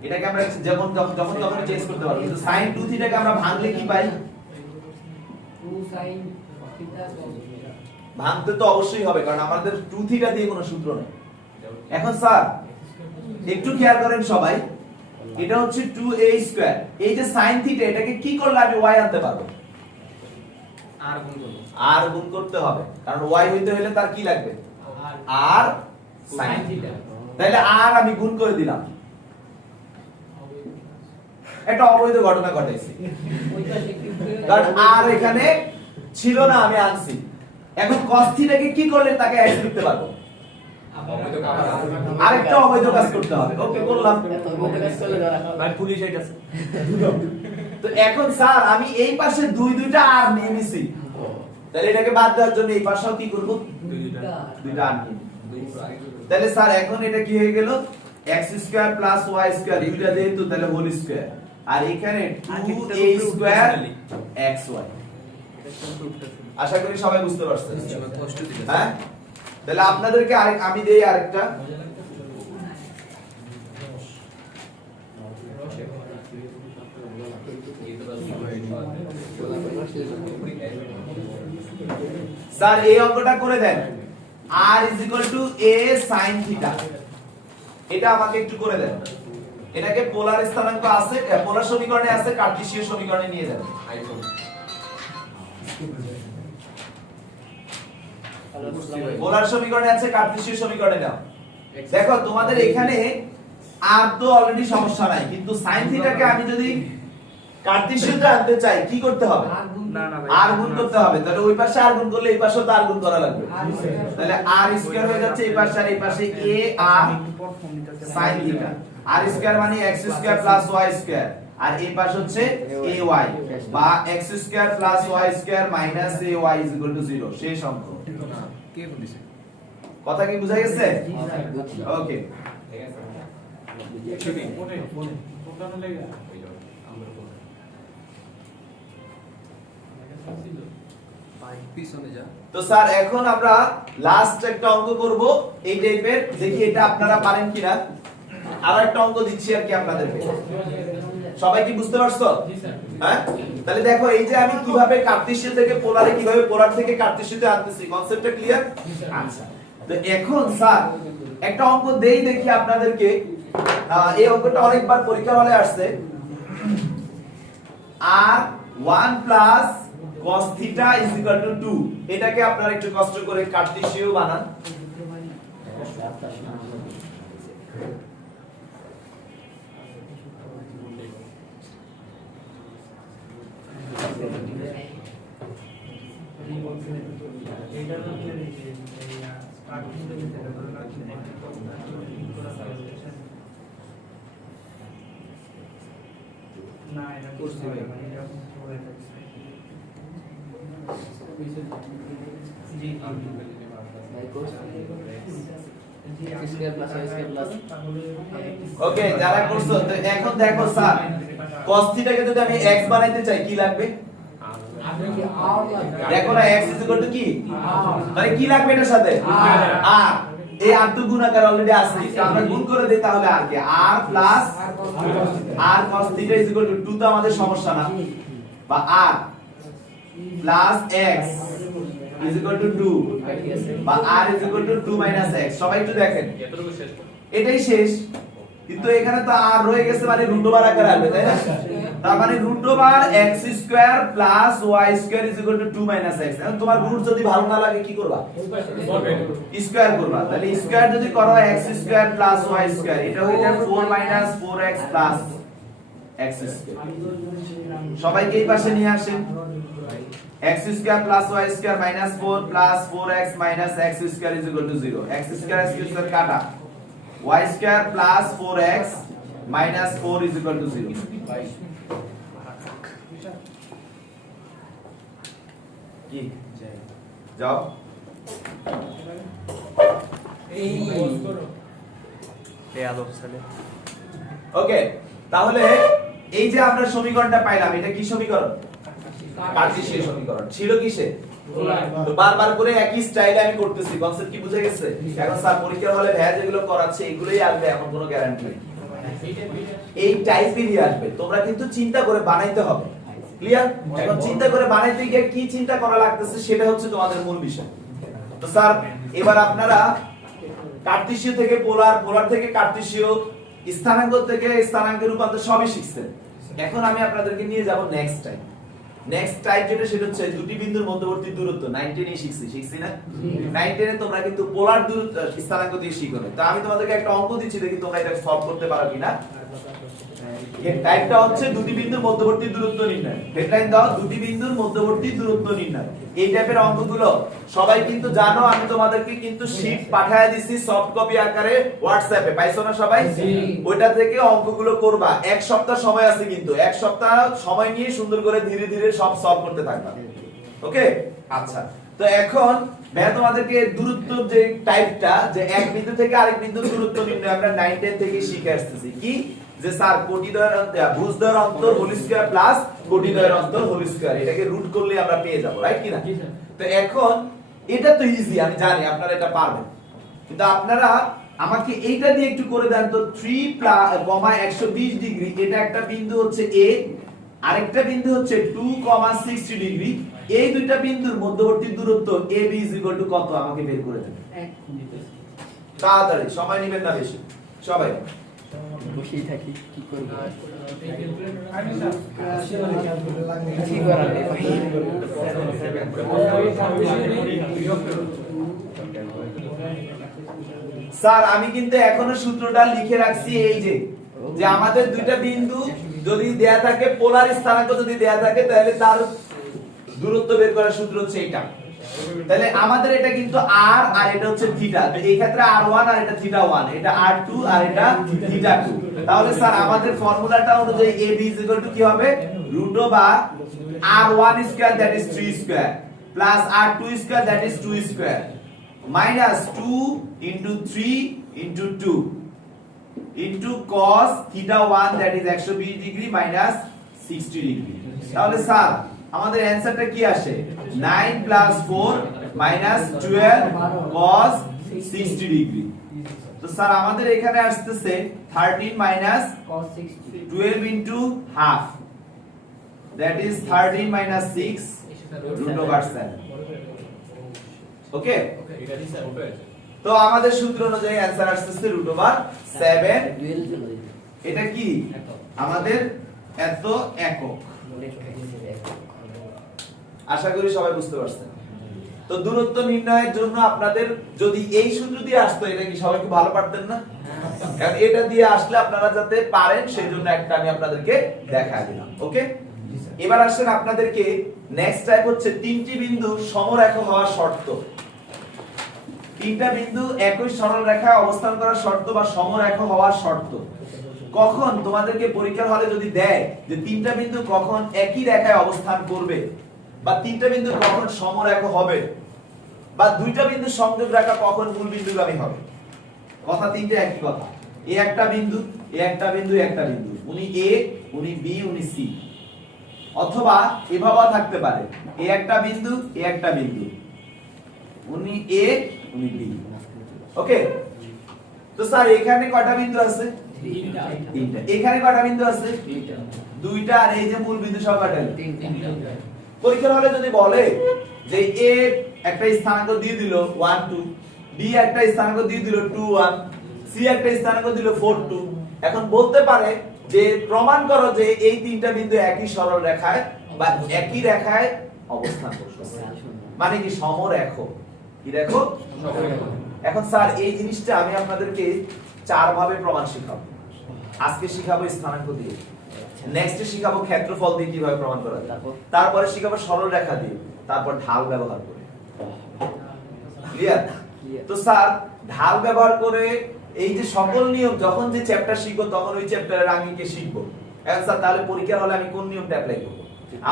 এটাকে আমরা যখন তখন চেঞ্জ করতে পারবো, কিন্তু sin 2 থিটাকে আমরা ভাঙলে কি পাই? 2 sin থিটা ভাঙতে তো অবশ্যই হবে, কারণ আমাদের 2 থিটা দিয়ে কোনো সূত্র নেই। এখন স্যার একটু খেয়াল করেন সবাই, এটা হচ্ছে 2a স্কয়ার, এই যে sin থিটা এটাকে কি করলে আমি y আনতে পারবো? r গুণ করতে হবে, কারণ y হইতে হলে তার কি লাগবে? r sin theta. তাহলে r আমি গুণ করে দিলাম, এটা অবৈধ ঘটনা ঘটাইছি, কারণ r এখানে ছিল না, আমি আনছি। এখন cos থিটাকে কি করলে তাকে x লিখতে পারবো? আরেকটা অবৈধ কাজ করতে হবে। ওকে, করলাম। ভাই পুলিশ আইতাছে। তো এখন স্যার আমি এই পাশে দুইটা আর নিয়ে নিছি, তাহলে এটাকে বাদ দেওয়ার জন্য এই পাশেও কি করব? দুইটা আর নিয়ে। তাহলে স্যার এখন এটা কি হয়ে গেল? x square plus y square, দুইটা যেহেতু তাহলে হোল স্কয়ার, আর এখানে 2a স্কয়ার xy। আশা করি সবাই বুঝতে পারছেন। হ্যাঁ, তাহলে আপনাদেরকে আমি দেই আরেকটা। স্যার এই অঙ্কটা করে দেন, r a sin থিটা, এটা আমাকে একটু করে দেন। এটাকে পোলার স্থানাঙ্ক আছে, পোলার সমীকরণে আছে, কার্টেসীয় সমীকরণে নিয়ে যান। পোলার সমীকরণে আছে, কার্টেসীয় সমীকরণে নাও। দেখো তোমাদের এখানে আর তো অলরেডি সমস্যা নাই, কিন্তু sin থিটাকে আমি যদি কার্টেসীয়তে আনতে চাই কি করতে হবে? না না ভাই, r গুণ করতে হবে। তাহলে ওই পাশে r গুণ করলে এই পাশেও তো r গুণ করা লাগবে। তাহলে r স্কয়ার হয়ে যাচ্ছে এই পাশে, আর এই পাশে a r sin theta. r square মানে x square plus y square, আর এই পাশ হচ্ছে ay, বা x square plus y square minus ay is equal to 0। শেষ অঙ্ক। কে বলেছে? কথা কি বুঝা গেছে? ওকে। তো স্যার এখন আমরা লাস্ট একটা অঙ্ক করব এই টাইপের, দেখি এটা আপনারা পারেন কিনা। আর একটা অঙ্ক দিচ্ছি আর কি আপনাদেরকে। সবাই কি বুঝতে পারছো? হ্যাঁ, তাহলে দেখো এই যে আমি কিভাবে কার্টেসীয় থেকে পোলারে, কিভাবে পোলার থেকে কার্টেসীয়তে আনতেছি, কনসেপ্টটা ক্লিয়ার? আচ্ছা, তো এখন স্যার একটা অঙ্ক দেই দেখি আপনাদেরকে। এই অঙ্কটা অনেকবার পরীক্ষা হলে আসছে। r 1 plus cos theta is equal to 2, এটাকে আপনারা একটু কষ্ট করে কার্টেসীয় বানান। না এটা করছি ভাই, এটা হয়ে যাচ্ছে। জি ওকে, যারা করছো তো এখন দেখো স্যার cos থিটাকে যদি আমি x বানাইতে চাই কি লাগবে? দেখো না x ইজ ইকুয়াল টু কি, মানে কি লাগবে এটার সাথে? r। এই r তো গুণাকার অলরেডি আছে, আমরা গুণ করে দেই, তাহলে আর কি r plus r cos theta is equal to 2, তো আমাদের সমস্যা না, বা r plus x is equal to 2, বা r is equal to 2 minus x। সবাই একটু দেখেন, এটাই শেষ, কিন্তু এখানে তো r রয়ে গেছে, মানে রুট ওভার আকারে আসবে, তাই না? তার মানে root over x square plus y square is equal to 2 minus x। এখন তোমার রুট যদি ভালো না লাগে কি করবা? স্কয়ার করবা। তাহলে স্কয়ার যদি করো x square plus y square, এটা হয়ে যায় 4 minus 4x plus x square. সবাইকে এই পাশে নিয়ে আসেন। x square plus y square minus 4 plus 4x minus x square is equal to 0। x square কাটা, y square plus 4x minus 4 is equal to 0। কি যাও এই এই আদব ছেলে ওকে, তাহলে এই যে আমরা সমীকরণটা পাইলাম, এটা কি সমীকরণ? কার্টেসীয় সমীকরণ। ছিল কিসে? তো বারবার করে একই স্টাইলে আমি করতেছি, কনসেপ্ট কি বুঝে গেছে? এখন স্যার পরীক্ষার হলে ভ্যাজ যেগুলো করাচ্ছে এগুলোই আসবে এমন কোনো গ্যারান্টি নেই। এই টাইপেরই আসবে, তোমরা কিন্তু চিন্তা করে বানাইতে হবে। ক্লিয়ার? এখন চিন্তা করে বানাইতে গিয়ে কি চিন্তা করা লাগতেছে সেটা হচ্ছে তোমাদের মূল বিষয়। তো স্যার এবার আপনারা কার্টেসীয় থেকে পোলার, পোলার থেকে কার্টেসীয়, স্থানাঙ্ক থেকে স্থানাঙ্কের রূপান্তর সবই শিখছেন। এখন আমি আপনাদেরকে নিয়ে যাব নেক্সট টাইম। নেক্সট টাইপ যেটা সেটা হচ্ছে দুটি বিন্দুর মধ্যবর্তী দূরত্ব। 9 এ শিখছি না? 9 এ তোমরা কিন্তু পোলার দূরত্ব স্থানাঙ্ক দিয়ে শিখো না। তো আমি তোমাদেরকে একটা অঙ্ক দিচ্ছি, দেখি তোমরা এটা সলভ করতে পারো কিনা। এই টাইপটা হচ্ছে দুটি বিন্দুর মধ্যবর্তী দূরত্ব নির্ণয়। হেডলাইন দাও দুটি বিন্দুর মধ্যবর্তী দূরত্ব নির্ণয়। এই টাইপের অঙ্কগুলো সবাই কিন্তু জানো, আমি তোমাদেরকে কিন্তু শীট পাঠিয়ে দিছি সফট কপি আকারে হোয়াটসঅ্যাপে, পাইছো না সবাই? ওইটা থেকে অঙ্কগুলো করবা। এক সপ্তাহ সময় আছে, কিন্তু এক সপ্তাহ সময় নিয়ে সুন্দর করে ধীরে ধীরে সব সলভ করতে থাকবা। ওকে, আচ্ছা। তো এখন ভাইয়া তোমাদেরকে দূরত্ব যে টাইপটা, যে এক বিন্দু থেকে আরেক বিন্দুর দূরত্ব নির্ণয় আমরা 9 10 থেকে শিখে আসতেছি। কি যে স্যার কোটিদ্বয়ের ভুজদ্বয়ের অন্তর হোল স্কয়ার প্লাস কোটিদ্বয়ের অন্তর হোল স্কয়ার, এটাকে রুট করলে আমরা পেয়ে যাব, রাইট কিনা? তো এখন এটা তো ইজি, আমি জানি আপনারা এটা পারবেন, কিন্তু আপনারা আমাকে এইটা দিয়ে একটু করে দেন তো। 3 120 ডিগ্রি, এটা একটা বিন্দু হচ্ছে A, আরেকটা বিন্দু হচ্ছে 2, 60 ডিগ্রি। এই দুইটা বিন্দুর মধ্যবর্তী দূরত্ব AB কত আমাকে বের করে দেন। তাড়াতাড়ি, সময় নেবেন না বেশি সবাই। বসেই থাকি, কি করব? কি করার নেই ভাই। স্যার আমি কিন্তু এখনো সূত্রটা লিখে রাখছি, এই যে যে আমাদের দুইটা বিন্দু যদি দেয়া থাকে, পোলার স্থানাঙ্ক যদি দেয়া থাকে, তাহলে তার দূরত্ব বের করার সূত্র হচ্ছে এটা। তাহলে আমাদের এটা কিন্তু r আর এটা হচ্ছে থিটা। তো এই ক্ষেত্রে r1 আর এটা থিটা1, এটা r2 আর এটা থিটা2। তাহলে স্যার আমাদের ফর্মুলাটা অনুযায়ী ab কি হবে? √r1 square that is 3 square plus r2 square that is 2 square minus 2 into 3 into 2 into cos θ1 that is 120 degree minus 60 degree। তাহলে স্যার আমাদের অ্যানসারটা কি আসে? 9 plus 4 minus 12 cos 60 degree। তো স্যার আমাদের এখানে আসতেছে 13 minus cos 60 12 into half, that is 13 minus 6 √7। ওকে, তো আমাদের সূত্র অনুযায়ী অ্যানসার আসছে √7। এটা কি আমাদের এত একক। আশা করি সবাই বুঝতে পারছেন। তো দূরত্ব নির্ণয়ের জন্য আপনাদের যদি এই সূত্র দিয়ে আসতো, এটা কি সবাই খুব ভালো পারতেন না? কারণ এটা দিয়ে আসলে আপনারা যাতে পারেন সেই জন্য একটা আমি আপনাদেরকে দেখাই দিলাম। ওকে, এবার আসেন আপনাদেরকে নেক্সট টাইপ হচ্ছে তিনটি বিন্দু সমরেখ হওয়ার শর্ত। তিনটা বিন্দু একই সরল রেখায় অবস্থান করার শর্ত বা সমরেখ হওয়ার শর্ত। কখন তোমাদেরকে পরীক্ষার হলে যদি দেয় যে তিনটা বিন্দু কখন একই রেখায় অবস্থান করবে, বা তিনটা বিন্দু কখন সমরেখ হবে, বা দুইটা বিন্দু সংযোগ রেখা কখন মূল বিন্দুগামী হবে, কথা তিনটা একই কথা। এ একটা বিন্দু, এ একটা বিন্দু, একটা বিন্দু, উনি A, উনি B, উনি C। অথবা এভাবেও থাকতে পারে, এ একটা বিন্দু, এ একটা বিন্দু, উনি A, উনি B। ওকে, তো স্যার এখানে কয়টা বিন্দু আছে? তিনটা। এখানে কয়টা বিন্দু আছে? দুইটা। আর এই যে মূল বিন্দু সব কয়টা? তিনটা। পরীক্ষার হলে যদি বলে যে A একটা স্থানাঙ্ক দিয়ে দিল 1 2, B একটা স্থানাঙ্ক দিয়ে দিল 2 1, C একটা স্থানাঙ্ক দিল 4 2, এখন বলতে পারে যে প্রমাণ করো যে এই তিনটা বিন্দু একই সরল রেখায় বা একই রেখায় অবস্থান করছে, মানে কি সমরেখ। কি দেখো? এখন স্যার এই জিনিসটা আমি আপনাদেরকে চার ভাবে প্রমাণ শেখাবো। আজকে শিখাবো স্থানাঙ্ক দিয়ে, নেক্সটে শিখাবো ক্ষেত্রফল দিয়ে কিভাবে প্রমাণ করা যায়, তারপরে শিখাবো সরল রেখা দিয়ে, তারপর ঢাল ব্যবহার করে। ক্লিয়ার? তো স্যার ঢাল ব্যবহার করে এই যে সকল নিয়ম যখন যে চ্যাপ্টার শিখবো তখন ওই চ্যাপ্টারের আঙ্গিকে শিখবো। এখন স্যার তাহলে পরীক্ষার হলে আমি কোন নিয়মটা অ্যাপ্লাই করব?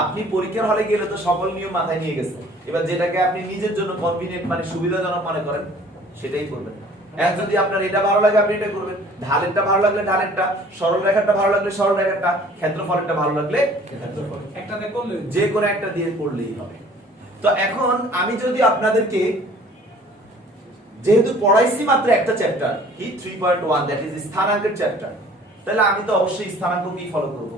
আপনি পরীক্ষার হলে গেলে তো সকল নিয়ম মাথায় নিয়ে গেছেন, এবার যেটাকে আপনি নিজের জন্য কনভিনিয়েন্ট মানে সুবিধাজনক মনে করেন সেটাই করবেন। এখন যদি আপনার এটা ভালো লাগে আপনি এটা করবেন, ঢালেরটা ভালো লাগলে ঢালেরটা, সরল রেখাটা ভালো লাগলে সরল রেখাটা, ক্ষেত্রফলেরটা ভালো লাগলে ক্ষেত্রফল, একটাতে করলে যে কোনো একটা দিয়ে করলেই হবে। তো এখন আমি যদি আপনাদেরকে যেহেতু পড়াইছি মাত্র একটা চ্যাপ্টার কি 3.1 দ্যাট ইজ স্থানাঙ্কের চ্যাপ্টার, তাহলে আমি তো অবশ্যই স্থানাঙ্ককেই ফলো করব।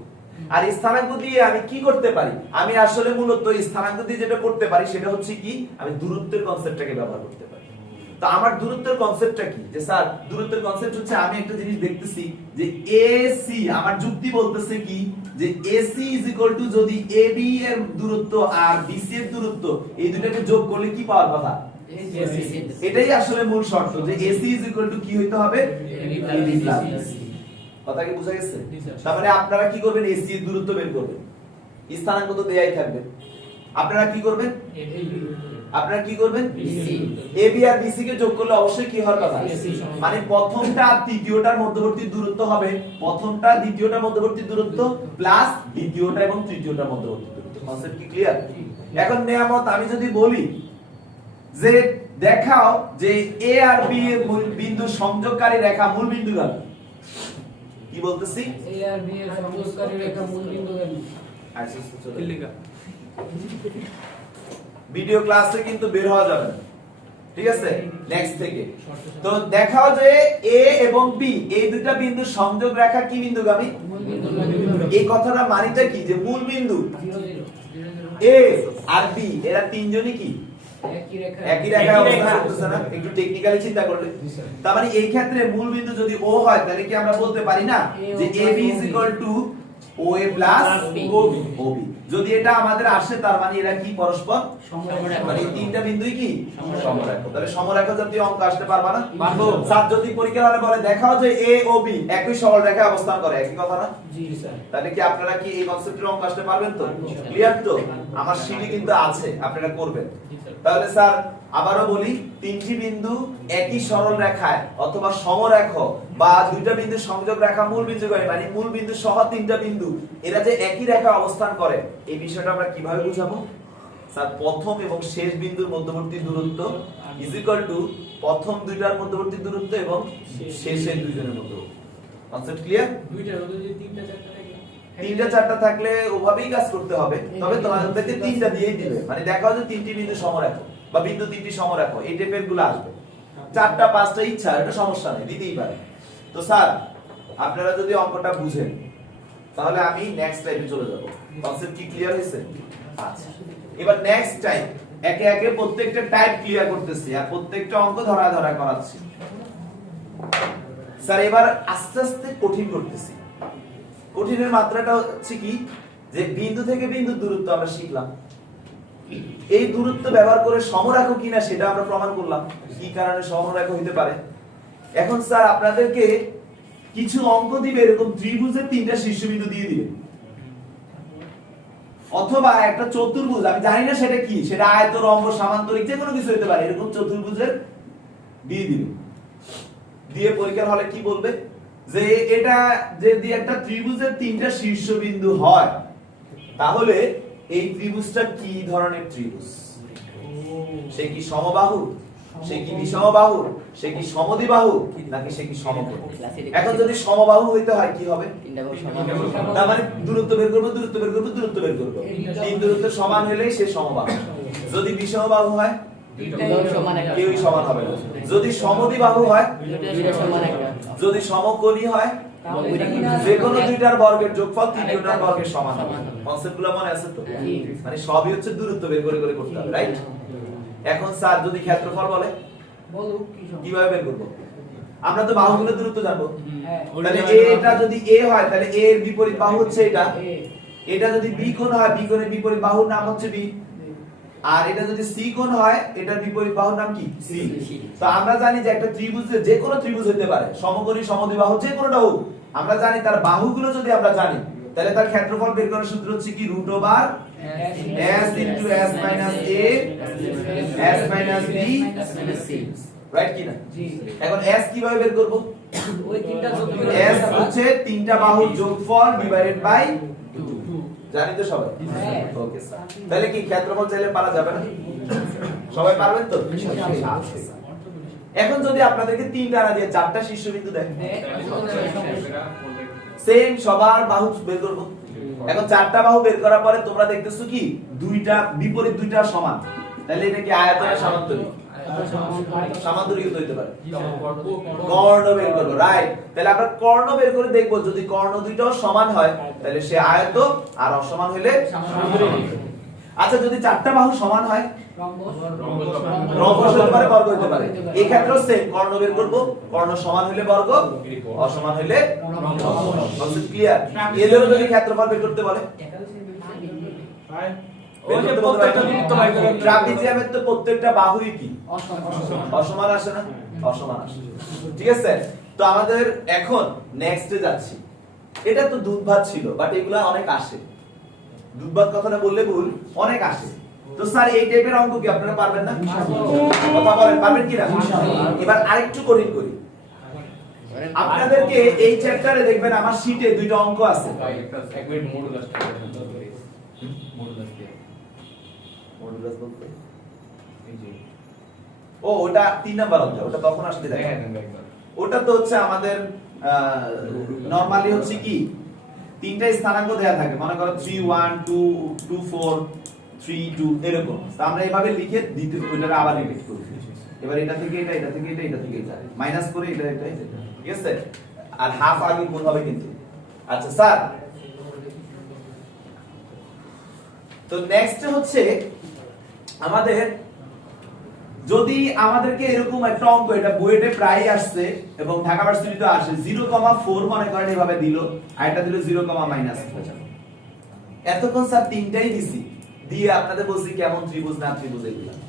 আর স্থানাঙ্ক দিয়ে আমি কি করতে পারি, আমি আসলে মূলত স্থানাঙ্ক দিয়ে যেটা করতে পারি সেটা হচ্ছে কি আমি দূরত্বের কনসেপ্টটাকে ব্যবহার করতে পারি। তো আমার দূরত্বের কনসেপ্টটা কি, যে স্যার দূরত্বের কনসেপ্ট হচ্ছে আমি একটা জিনিস দেখতেছি যে AC, আমার যুক্তি বলতেছে কি যে AC ইজ ইকুয়াল টু যদি AB এর দূরত্ব আর BC এর দূরত্ব এই দুটাকে যোগ করলে কি পাওয়ার কথা, এটাই আসলে মূল শর্ত যে AC ইজ ইকুয়াল টু কি হইতে হবে, AB প্লাস BC। কথা কি বুঝা গেছে? তার মানে আপনারা কি করবেন, AC এর দূরত্ব বের করবেন, স্থানাঙ্ক তো দেয়াই থাকবে, আপনারা কি করবেন, আপনারা কি করবেন, AB আর BC কে যোগ করলে অবশ্যই কি হওয়ার কথা, মানে প্রথমটা আর তৃতীয়টার মধ্যবর্তী দূরত্ব হবে প্রথমটা দ্বিতীয়টার মধ্যবর্তী দূরত্ব প্লাস দ্বিতীয়টা এবং তৃতীয়টার মধ্যবর্তী দূরত্ব। কনসেপ্ট কি ক্লিয়ার? এখন নেয়ামত আমি যদি বলি যে দেখাও যে A আর B এর বিন্দু সংযোগকারী রেখা মূল বিন্দু গেল, কি বলতেছি, A আর B এর সংযোগকারী রেখা মূল বিন্দু গেল। ভিডিও ক্লাসে কিন্তু বের হওয়া যাবে না, ঠিক আছে, নেক্সট থেকে। তো দেখাও যে A এবং B এই দুটো বিন্দু সংযোগ রেখা কি বিন্দুগামী, এই কথাটা মানেটা কি যে মূল বিন্দু A আর B এরা তিনজনই কি একই রেখায় অবস্থান করতেছে না, একটু টেকনিক্যালি চিন্তা করলে। তার মানে এই ক্ষেত্রে মূল বিন্দু যদি O হয় তাহলে কি আমরা বলতে পারি না যে AB OA OB। যদি এটা আমাদের আসে তার মানে এরা কি পরস্পর সমরেখা, মানে এই তিনটা বিন্দুই কি সমরেখা। তাহলে সমরেখা জাতীয় অঙ্ক আসতে পারবা না, পারবো। স্যার যদি পরীক্ষা হলে বলে দেখাও যে A ও B একই সরল রেখায় অবস্থান করে, একই কথা না? জি স্যার। তাহলে কি আপনারা কি এই কনসেপ্টের অঙ্ক আসতে পারবেন তো? ক্লিয়ার তো? আমার সিডি কিন্তু আছে, আপনারা করবেন। তাহলে স্যার আবারো বলি, তিনটি বিন্দু একই সরল রেখায় অথবা সমরেখ বা দুইটা বিন্দু সংযোগ রেখা মূল বিন্দু করে, মানে মূল বিন্দু সহ তিনটা বিন্দু এরা যে একই রেখায় অবস্থান করে, এই বিষয়টা আমরা কিভাবে বুঝাবো? স্যার প্রথম এবং শেষ বিন্দুর মধ্যবর্তী দূরত্ব ইজ ইকুয়াল টু প্রথম দুইটার মধ্যবর্তী দূরত্ব এবং শেষের দুইজনের মধ্যবর্তী। Concept clear? দুইটার মধ্যে যদি তিনটা চারটা থাকে, তিনটা চারটা থাকলে ওভাবেই কাজ করতে হবে, তবে তোমাদেরকে তিনটা দিয়েই দিবে, মানে দেখাও যে তিনটি বিন্দু সমরেখ বা বিন্দু তিনটি সমরেখ এই টাইপের গুলো আসবে। চারটা পাঁচটা ইচ্ছা, এটা সমস্যা নেই, দিতেই পারে। তো স্যার আপনারা যদি অঙ্কটা বুঝেন তাহলে আমি নেক্সট টাইমে চলে যাব। কনসেপ্ট কি ক্লিয়ার হয়েছে? আচ্ছা, এবার নেক্সট টাইম একে একে প্রত্যেকটা টাইপ ক্লিয়ার করতেছি আর প্রত্যেকটা অঙ্ক ধরা ধরা করাচ্ছি। স্যার এবার আস্তে আস্তে কঠিন করতেছি। কঠিনের মাত্রাটা হচ্ছে কি যে বিন্দু থেকে বিন্দুর দূরত্ব আমরা শিখলাম, এই দূরত্ব ব্যবহার করে সমরেখ কিনা সেটা আমরা প্রমাণ করলাম, কি কারণে সমরেখ হইতে পারে। এখন স্যার আপনাদেরকে কিছু অঙ্ক দিবে, এরকম ত্রিভুজের তিনটা শীর্ষবিন্দু দিয়ে দিবে, অথবা একটা চতুর্ভুজ, আমি জানি না সেটা কি, সেটা আয়ত রম্ব সামান্তরিক যে কোনো কিছু হতে পারে, এরকম চতুর্ভুজের দিয়ে দিবে। দিয়ে পরীক্ষার হলে কি বলবে যে এটা যদি একটা ত্রিভুজের তিনটা শীর্ষবিন্দু হয় তাহলে এই ত্রিভুজটা কি ধরনের ত্রিভুজ, সে কি সমবাহু, সে কি বিষমবাহু, সে কি সমদ্বিবাহু নাকি সে কি সমকোণী। এখন যদি সমবাহু হইতে হয় কি হবে, তার মানে দূরত্ব বের করব, দূরত্ব বের করব, দূরত্ব বের করব, তিন দূরত্ব সমান হলেই সে সমবাহু। যদি বিষমবাহু হয় কেউই সমান হবে না। যদি সমদ্বিবাহু হয়, যদি সমকোণী হয়, যে কোনো দুইটার বর্গের যোগফল তৃতীয়টার বর্গের সমান হবে। কনসেপ্টগুলো মনে আছে তো? মানে সবই হচ্ছে দূরত্ব বের করে করে করতে হবে, রাইট? এখন স্যার যদি ক্ষেত্রফল বলে কিভাবে বের করব? আমরা তো বাহুগুলোর দূরত্ব জানবো, তাহলে এটা যদি a হয় তাহলে a এর বিপরীত বাহু হচ্ছে এটা, এটা যদি b কোণ হয় b কোণের বিপরীত বাহুর নাম হচ্ছে b, আর এটা যদি c কোণ হয় এটার বিপরীত বাহুর নাম কি, c। তো আমরা জানি যে একটা ত্রিভুজে যে কোনো ত্রিভুজ হতে পারে, সমকোণী সমদ্বিবাহু যে কোনোটা হোক, আমরা জানি তার বাহুগুলো যদি আমরা জানি তাহলে তার ক্ষেত্রফল বের করার সূত্র হচ্ছে কি √s * s - a s - b, right কি না? এখন s কিভাবে বের করব? ওই তিনটা যোগ s হচ্ছে তিনটা বাহুর যোগফল ডিভাইডেড বাই 2। জানি তো সবাই? হ্যাঁ। Okay sir. তাহলে কি ক্ষেত্রফল চাইলে পারা যাবে না? সবাই পারবেন তো? আচ্ছা। এখন যদি আপনাদেরকে 3 টানা দিয়ে 4টা শীর্ষবিন্দু দেন, সেম সবার বাহু বের করব। এখন 4টা বাহু বের করার পরে তোমরা দেখতেছো কি দুইটা বিপরীত দুইটা সমান, তাহলে এটা কি আয়তন না সমান্তরিক? সমান্তরিক হইতে পারে। কর্ণ বের করব, রাইট। তাহলে আমরা কর্ণ বের করে দেখব, যদি কর্ণ দুইটাও সমান হয় তাহলে সে আয়ত, আর অসমান হলে সমান্তরিক। আচ্ছা, যদি 4টা বাহু সমান হয়, রম্বস হতে পারে, বর্গ হতে পারে। এই ক্ষেত্রেও সেম, কর্ণ বের করব, কর্ণ সমান হলে বর্গ, অসমান হলে রম্বস। ক্লিয়ার? এলেও যদি ক্ষেত্রফল বের করতে বলে, ট্রাপিজিয়ামের তো প্রত্যেকটা বাহুই কি অসমান আসে না? অসমান আসে। ঠিক আছে? তো আমাদের এখন নেক্সটে যাচ্ছি। এটা তো দুধ ভাত ছিল, বাট এগুলা অনেক আসে। দুধ ভাত কথাটা বললে ভুল, অনেক আসে। তো স্যার এই টাইপের অঙ্ক কি আপনারা পারবেন না? কথা বলেন, পারবেন কি না? এবার আরেকটু কঠিন করি। আপনাদেরকে এই চ্যাপ্টারে দেখবেন আমার শীটে দুইটা অঙ্ক আছে। মডুলাস বলতে ও ওটা 3 নাম্বার অধ্যায়, ওটা তখন আসতে দেখেন। ওটা তো হচ্ছে আমাদের নরমালি হচ্ছে কি তিনটা স্থানাঙ্ক দেয়া থাকে, মনে করো 3 1 2 2 4 3 2 এরকম। তো আমরা এইভাবে লিখে দিতে ওইটারে আবার রিপিট করি। এবার এটা থেকে এটা, এটা থেকে এটা, এটা থেকে এটা মাইনাস করে এটা এটা, ঠিক আছে? আর হাফ আগে গুণ হবে কিন্তু। আচ্ছা স্যার, তো নেক্সট হচ্ছে আমাদের যদি আমাদেরকে এরকম একটা অঙ্ক, এটা বুয়েটে প্রায় আসছে এবং ঢাকা ভার্সিটিতে আসে, 0,4 মনে করেন এভাবে দিল, আর এটা দিল 0,-, এতক্ষণ স্যার তিনটাই দিছি, দিয়ে আপনাদের বলছি কেমন ত্রিভুজ না ত্রিভুজ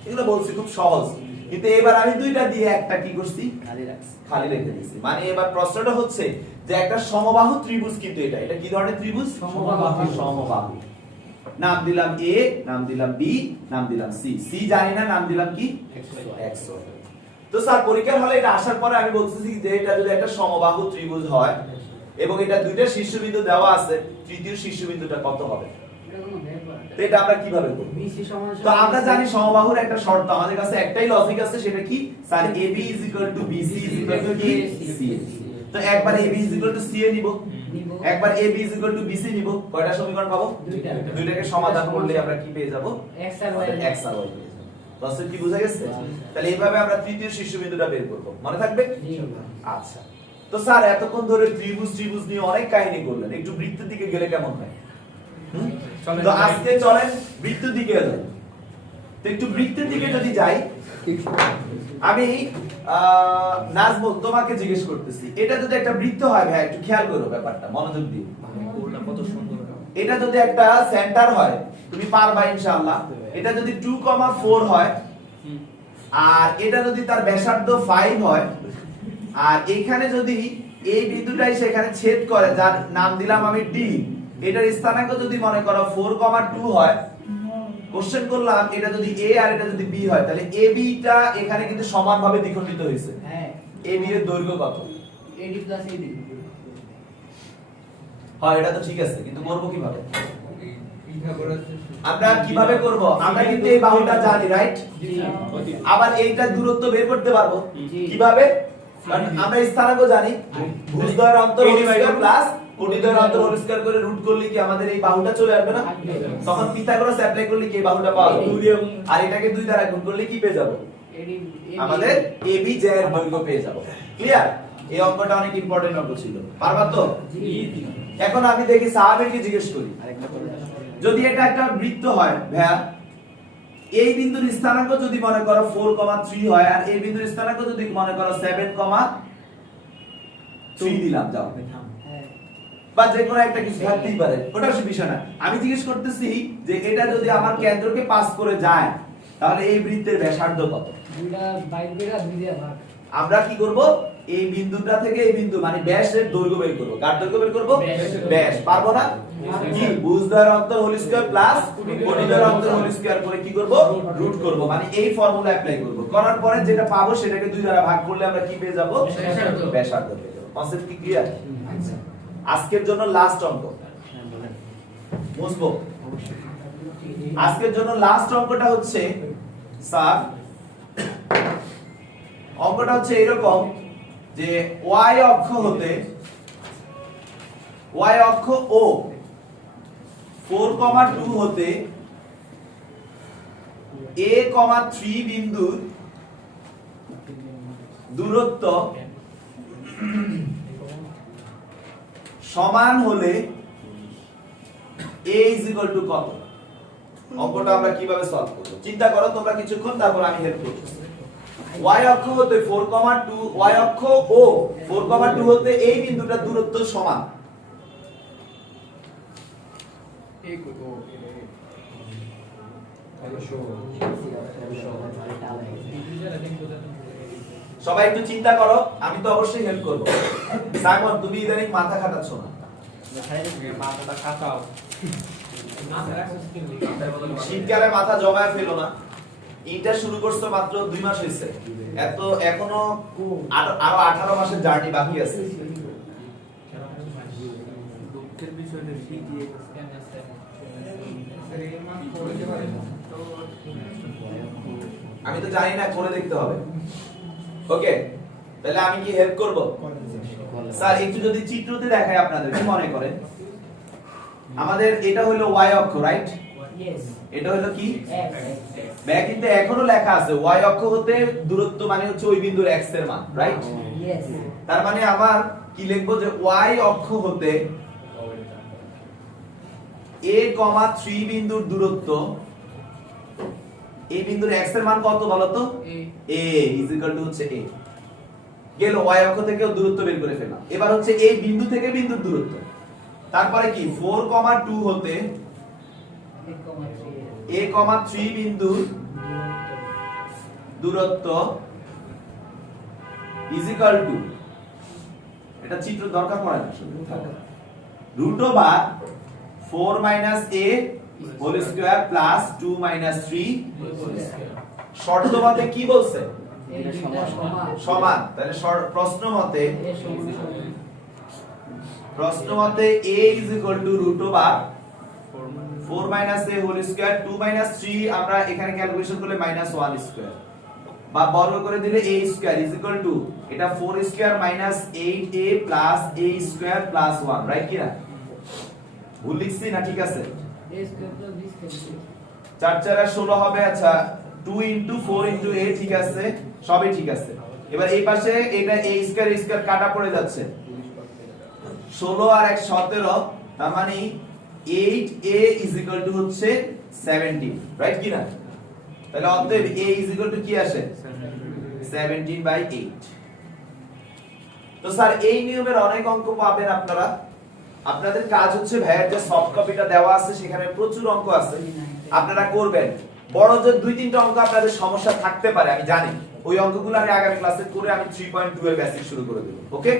এগুলো বলছি খুব সহজ। কিন্তু এবার আমি দুইটা দিয়ে একটা কি করছি, খালি রেখে দিয়েছি। মানে এবার প্রশ্নটা হচ্ছে যে একটা সমবাহু ত্রিভুজ, কিন্তু এটা কি ধরনের ত্রিভুজ? সমবাহু। নাম দিলাম এ, নাম দিলাম বি, নাম দিলাম সি। সি জানি না, নাম দিলাম কি এক্স। তো স্যার পরীক্ষার হলে এটা আসার পরে আমি বলতেছি যে এটা যদি একটা সমবাহু ত্রিভুজ হয় এবং এটা দুইটা শীর্ষবিন্দু দেওয়া আছে, তৃতীয় শীর্ষবিন্দুটা কত হবে? তো এটা আমরা কিভাবে করব? তো আমরা জানি সমবাহুর একটা শর্ত, আমাদের কাছে একটাই লজিক আছে, সেটা কি স্যার AB BC CA। তো একবার AB CA নিব, একবার AB BC নিব, কয়টা সমীকরণ পাবো? দুইটাকে সমাধান করলে আমরা কি পেয়ে যাব? x আর y পেয়ে যাব। বুঝছেন কি? বুঝা গেছে? তাহলে এইভাবে আমরা তৃতীয় শীর্ষবিন্দুটা বের করব, মনে থাকবে? আচ্ছা, তো স্যার এতক্ষণ ধরে ত্রিভুজ নিয়ে অনেক কাহিনী করলেন, একটু বৃত্তের দিকে গেলে কেমন হয়? তো আজকে চলেন বৃত্তের দিকে যাই। তো একটু বৃত্তের দিকে যদি যাই, আমি নাজমুল তোমাকে জিজ্ঞেস করতেছি, এটা যদি একটা বৃত্ত হয় ভাই, একটু খেয়াল করো ব্যাপারটা, মনোযোগ দিয়ে। কত সুন্দর। এটা যদি একটা সেন্টার হয়, তুমি পারবা ইনশাআল্লাহ। এটা যদি 2,4 হয়, আর এটা যদি তার ব্যাসার্ধ 5 হয়, আর এখানে যদি এই বিন্দুটাই সেখানে ছেদ করে, যার নাম দিলাম আমি ডি, এটার স্থানাঙ্ক যদি মনে করো 4,2 হয়, কোশ্চেন করলাম এটা যদি এ আর এটা যদি বি হয়, তাহলে এ বি টা এখানে কিন্তু সমানভাবে দ্বিখণ্ডিত হয়েছে। হ্যাঁ, এ বি এর দৈর্ঘ্য কত? AD + AD। হ্যাঁ, এটা তো ঠিক আছে, কিন্তু করব কিভাবে? আমরা কিভাবে করব? আমরা কিন্তু এই বাহুটা জানি, রাইট? আবার এইটা দূরত্ব বের করতে পারবো কিভাবে? কারণ আমরা স্থানাঙ্ক জানি, ভুজদ্বয়ের অন্তর হোল স্কয়ার প্লাস কোটিদ্বয়ের অন্তর হোল স্কয়ার করে রুট করলে কি আমাদের এই বাহুটা চলে আসবে না? তখন পিথাগোরাস অ্যাপ্লাই করলে কি এই বাহুটা পাওয়া যাবে? আর এটাকে 2 দ্বারা গুণ করলে কি পেয়ে যাব? আমাদের AB এর দৈর্ঘ্য পেয়ে যাব। ক্লিয়ার? এই অঙ্কটা অনেক ইম্পর্টেন্ট অঙ্ক ছিল, পারবা তো? এখন আমি দেখি সাহাবেরকে জিজ্ঞেস করি, যদি এটা একটা বৃত্ত হয় ভাইয়া, এই বিন্দুর স্থানাঙ্ক যদি মনে করো 4,3 হয়, আর এই বিন্দুর স্থানাঙ্ক যদি মনে করো 7,3 দিলাম, যাও, বা যে কোনো একটা কিছু থাকতেই পারে, ওটা বিষয় না। আমি জিজ্ঞেস করতেছি যে এটা যদি আমার কেন্দ্রকে পাস করে যায়, তাহলে এই বৃত্তের ব্যাসার্ধ কত? দুইটা বাইর করে দুই দিয়ে ভাগ। আমরা কি করব? এই বিন্দুটা থেকে এই বিন্দু মানে ব্যাসের দৈর্ঘ্য বের করব। কার দৈর্ঘ্য বের করব? ব্যাস। পারবো না? কি ভুজদ্বয়ের অন্তর হোল স্কয়ার প্লাস কোটিদ্বয়ের অন্তর হোল স্কয়ার করে কি করব? রুট করব। মানে এই ফর্মুলা অ্যাপ্লাই করব। করার পরে যেটা পাবো সেটাকে 2 দ্বারা ভাগ করলে আমরা কি পেয়ে যাব? ব্যাসার্ধ পেয়ে যাব। কনসেপ্ট কি ক্লিয়ার? আজকের জন্য লাস্ট অঙ্ক। বুঝবো। আজকের জন্য লাস্ট অঙ্কটা হচ্ছে স্যার, অঙ্কটা হচ্ছে এরকম যে y অক্ষ হতে y অক্ষ ও 4,2 হতে a, 3 বিন্দুর দূরত্ব সমান হলে a is equal to কত? অঙ্কটা আমরা কিভাবে সলভ করব চিন্তা করো তোমরা কিছুক্ষণ, তারপর আমি হেল্প করব। y অক্ষ হতে 4,2 y অক্ষ ও 4,2 হতে এই বিন্দুটার দূরত্ব সমান। সবাই একটু চিন্তা করো, আমি তো অবশ্যই হেল্প করব। সাইমন তুমি ইদানিং মাথা খাটাচ্ছ না, মাথাটা কাটাও। শীতকালে মাথা জমায় ফেলো না। ইন্টার শুরু করছো মাত্র 2 মাস হয়েছে, এত এখনো আরো 18 মাসের জার্নি বাকি আছে। দুঃখের বিষয়টা শিখিয়ে আমি তো জানি না, করে দেখতে হবে। ওকে, তাহলে আমি কি হেল্প করব? স্যার একটু যদি চিত্রতে দেখাই আপনাদের, কি মনে করেন? আমাদের এটা হলো y অক্ষ, রাইট? এটা হলো কি ব্যাক, কিন্তু এখনো লেখা আছে y অক্ষ হতে দূরত্ব মানে হচ্ছে ওই বিন্দুর x এর মান, রাইট? তার মানে আমার কি লিখবো যে y অক্ষ হতে a, 3 বিন্দুর দূরত্ব, এই বিন্দুর x এর মান কত বলো তো? a is equal to হচ্ছে a। গেল y অক্ষ থেকে দূরত্ব বের করে ফেললাম। এবার হচ্ছে এই বিন্দু থেকে বিন্দুর দূরত্ব, তারপরে কি 4,2 হতে a, 3 বিন্দুর দূরত্ব is equal to, এটা চিত্র দরকার পড়ে না, root over 4 minus a whole square plus 2 minus 3 শর্ত মতে কি বলছে? সমান। তাহলে প্রশ্ন মতে a is equal to root over 4 minus a whole square 2 minus 3, আমরা এখানে ক্যালকুলেশন করলে minus 1 স্কয়ার বা বর্গ করে দিলে a square is equal to এটা 4 square minus 8a plus a square plus 1, right কি না? ভুল লিখছি না? ঠিক আছে, 4 4 16 হবে। আচ্ছা 2 into 4 into a, ঠিক আছে, সবই ঠিক আছে। এবার এই পাশে এটা a স্কয়ার কাটা পড়ে যাচ্ছে, 16 আর 1 17, তার মানে 8a is equal to হচ্ছে 17, রাইট কি না? তাহলে অতএব a is equal to কি আসে? 17/8। তো স্যার এই নিয়মের অনেক অঙ্ক পাবেন আপনারা। আপনাদের কাজ হচ্ছে ভাইয়ের যে সফট কপিটা দেওয়া আছে সেখানে প্রচুর অঙ্ক আছে, আপনারা করবেন। বড় যে 2-3টা অঙ্ক আপনাদের সমস্যা থাকতে পারে আমি জানি, ওই অঙ্কগুলো আমি আগামী ক্লাসে করে আমি 3.2 এর বেসিক শুরু করে দেব। ওকে,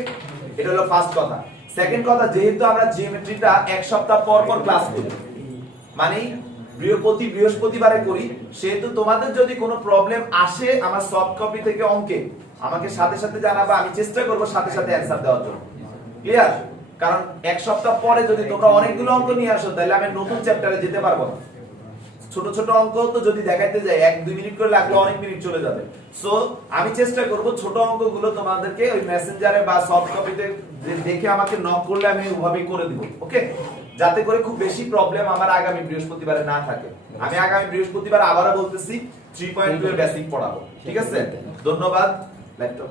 এটা হলো ফার্স্ট কথা। সেকেন্ড কথা, যেহেতু আমরা জিওমেট্রিটা এক সপ্তাহ পর পর ক্লাস করি, মানে বৃহস্পতিবারে করি, সেহেতু তোমাদের যদি কোনো প্রবলেম আসে আমার সফট কপি থেকে অঙ্কে, আমাকে সাথে সাথে জানাবা, আমি চেষ্টা করব সাথে সাথে অ্যানসার দেওয়ার জন্য। ক্লিয়ার? কারণ এক সপ্তাহ পরে যদি তোমরা অনেকগুলো অঙ্ক নিয়ে আসো তাহলে আমি নতুন চ্যাপ্টারে যেতে পারবো না। ছোট ছোট অঙ্ক তো যদি দেখাইতে যাই 1-2 মিনিট করে লাগলে অনেক মিনিট চলে যাবে। সো আমি চেষ্টা করব ছোট অঙ্কগুলো তোমাদেরকে ওই মেসেঞ্জারে বা সফট কপিতে দেখে আমাকে নক করলে আমি ওইভাবেই করে দিব। ওকে, যাতে করে খুব বেশি প্রবলেম আমার আগামী বৃহস্পতিবারে না থাকে। আমি আগামী বৃহস্পতিবার আবারো বলতেছি 3.2 এর বেসিক পড়াবো। ঠিক আছে, ধন্যবাদ। ল্যাপটপ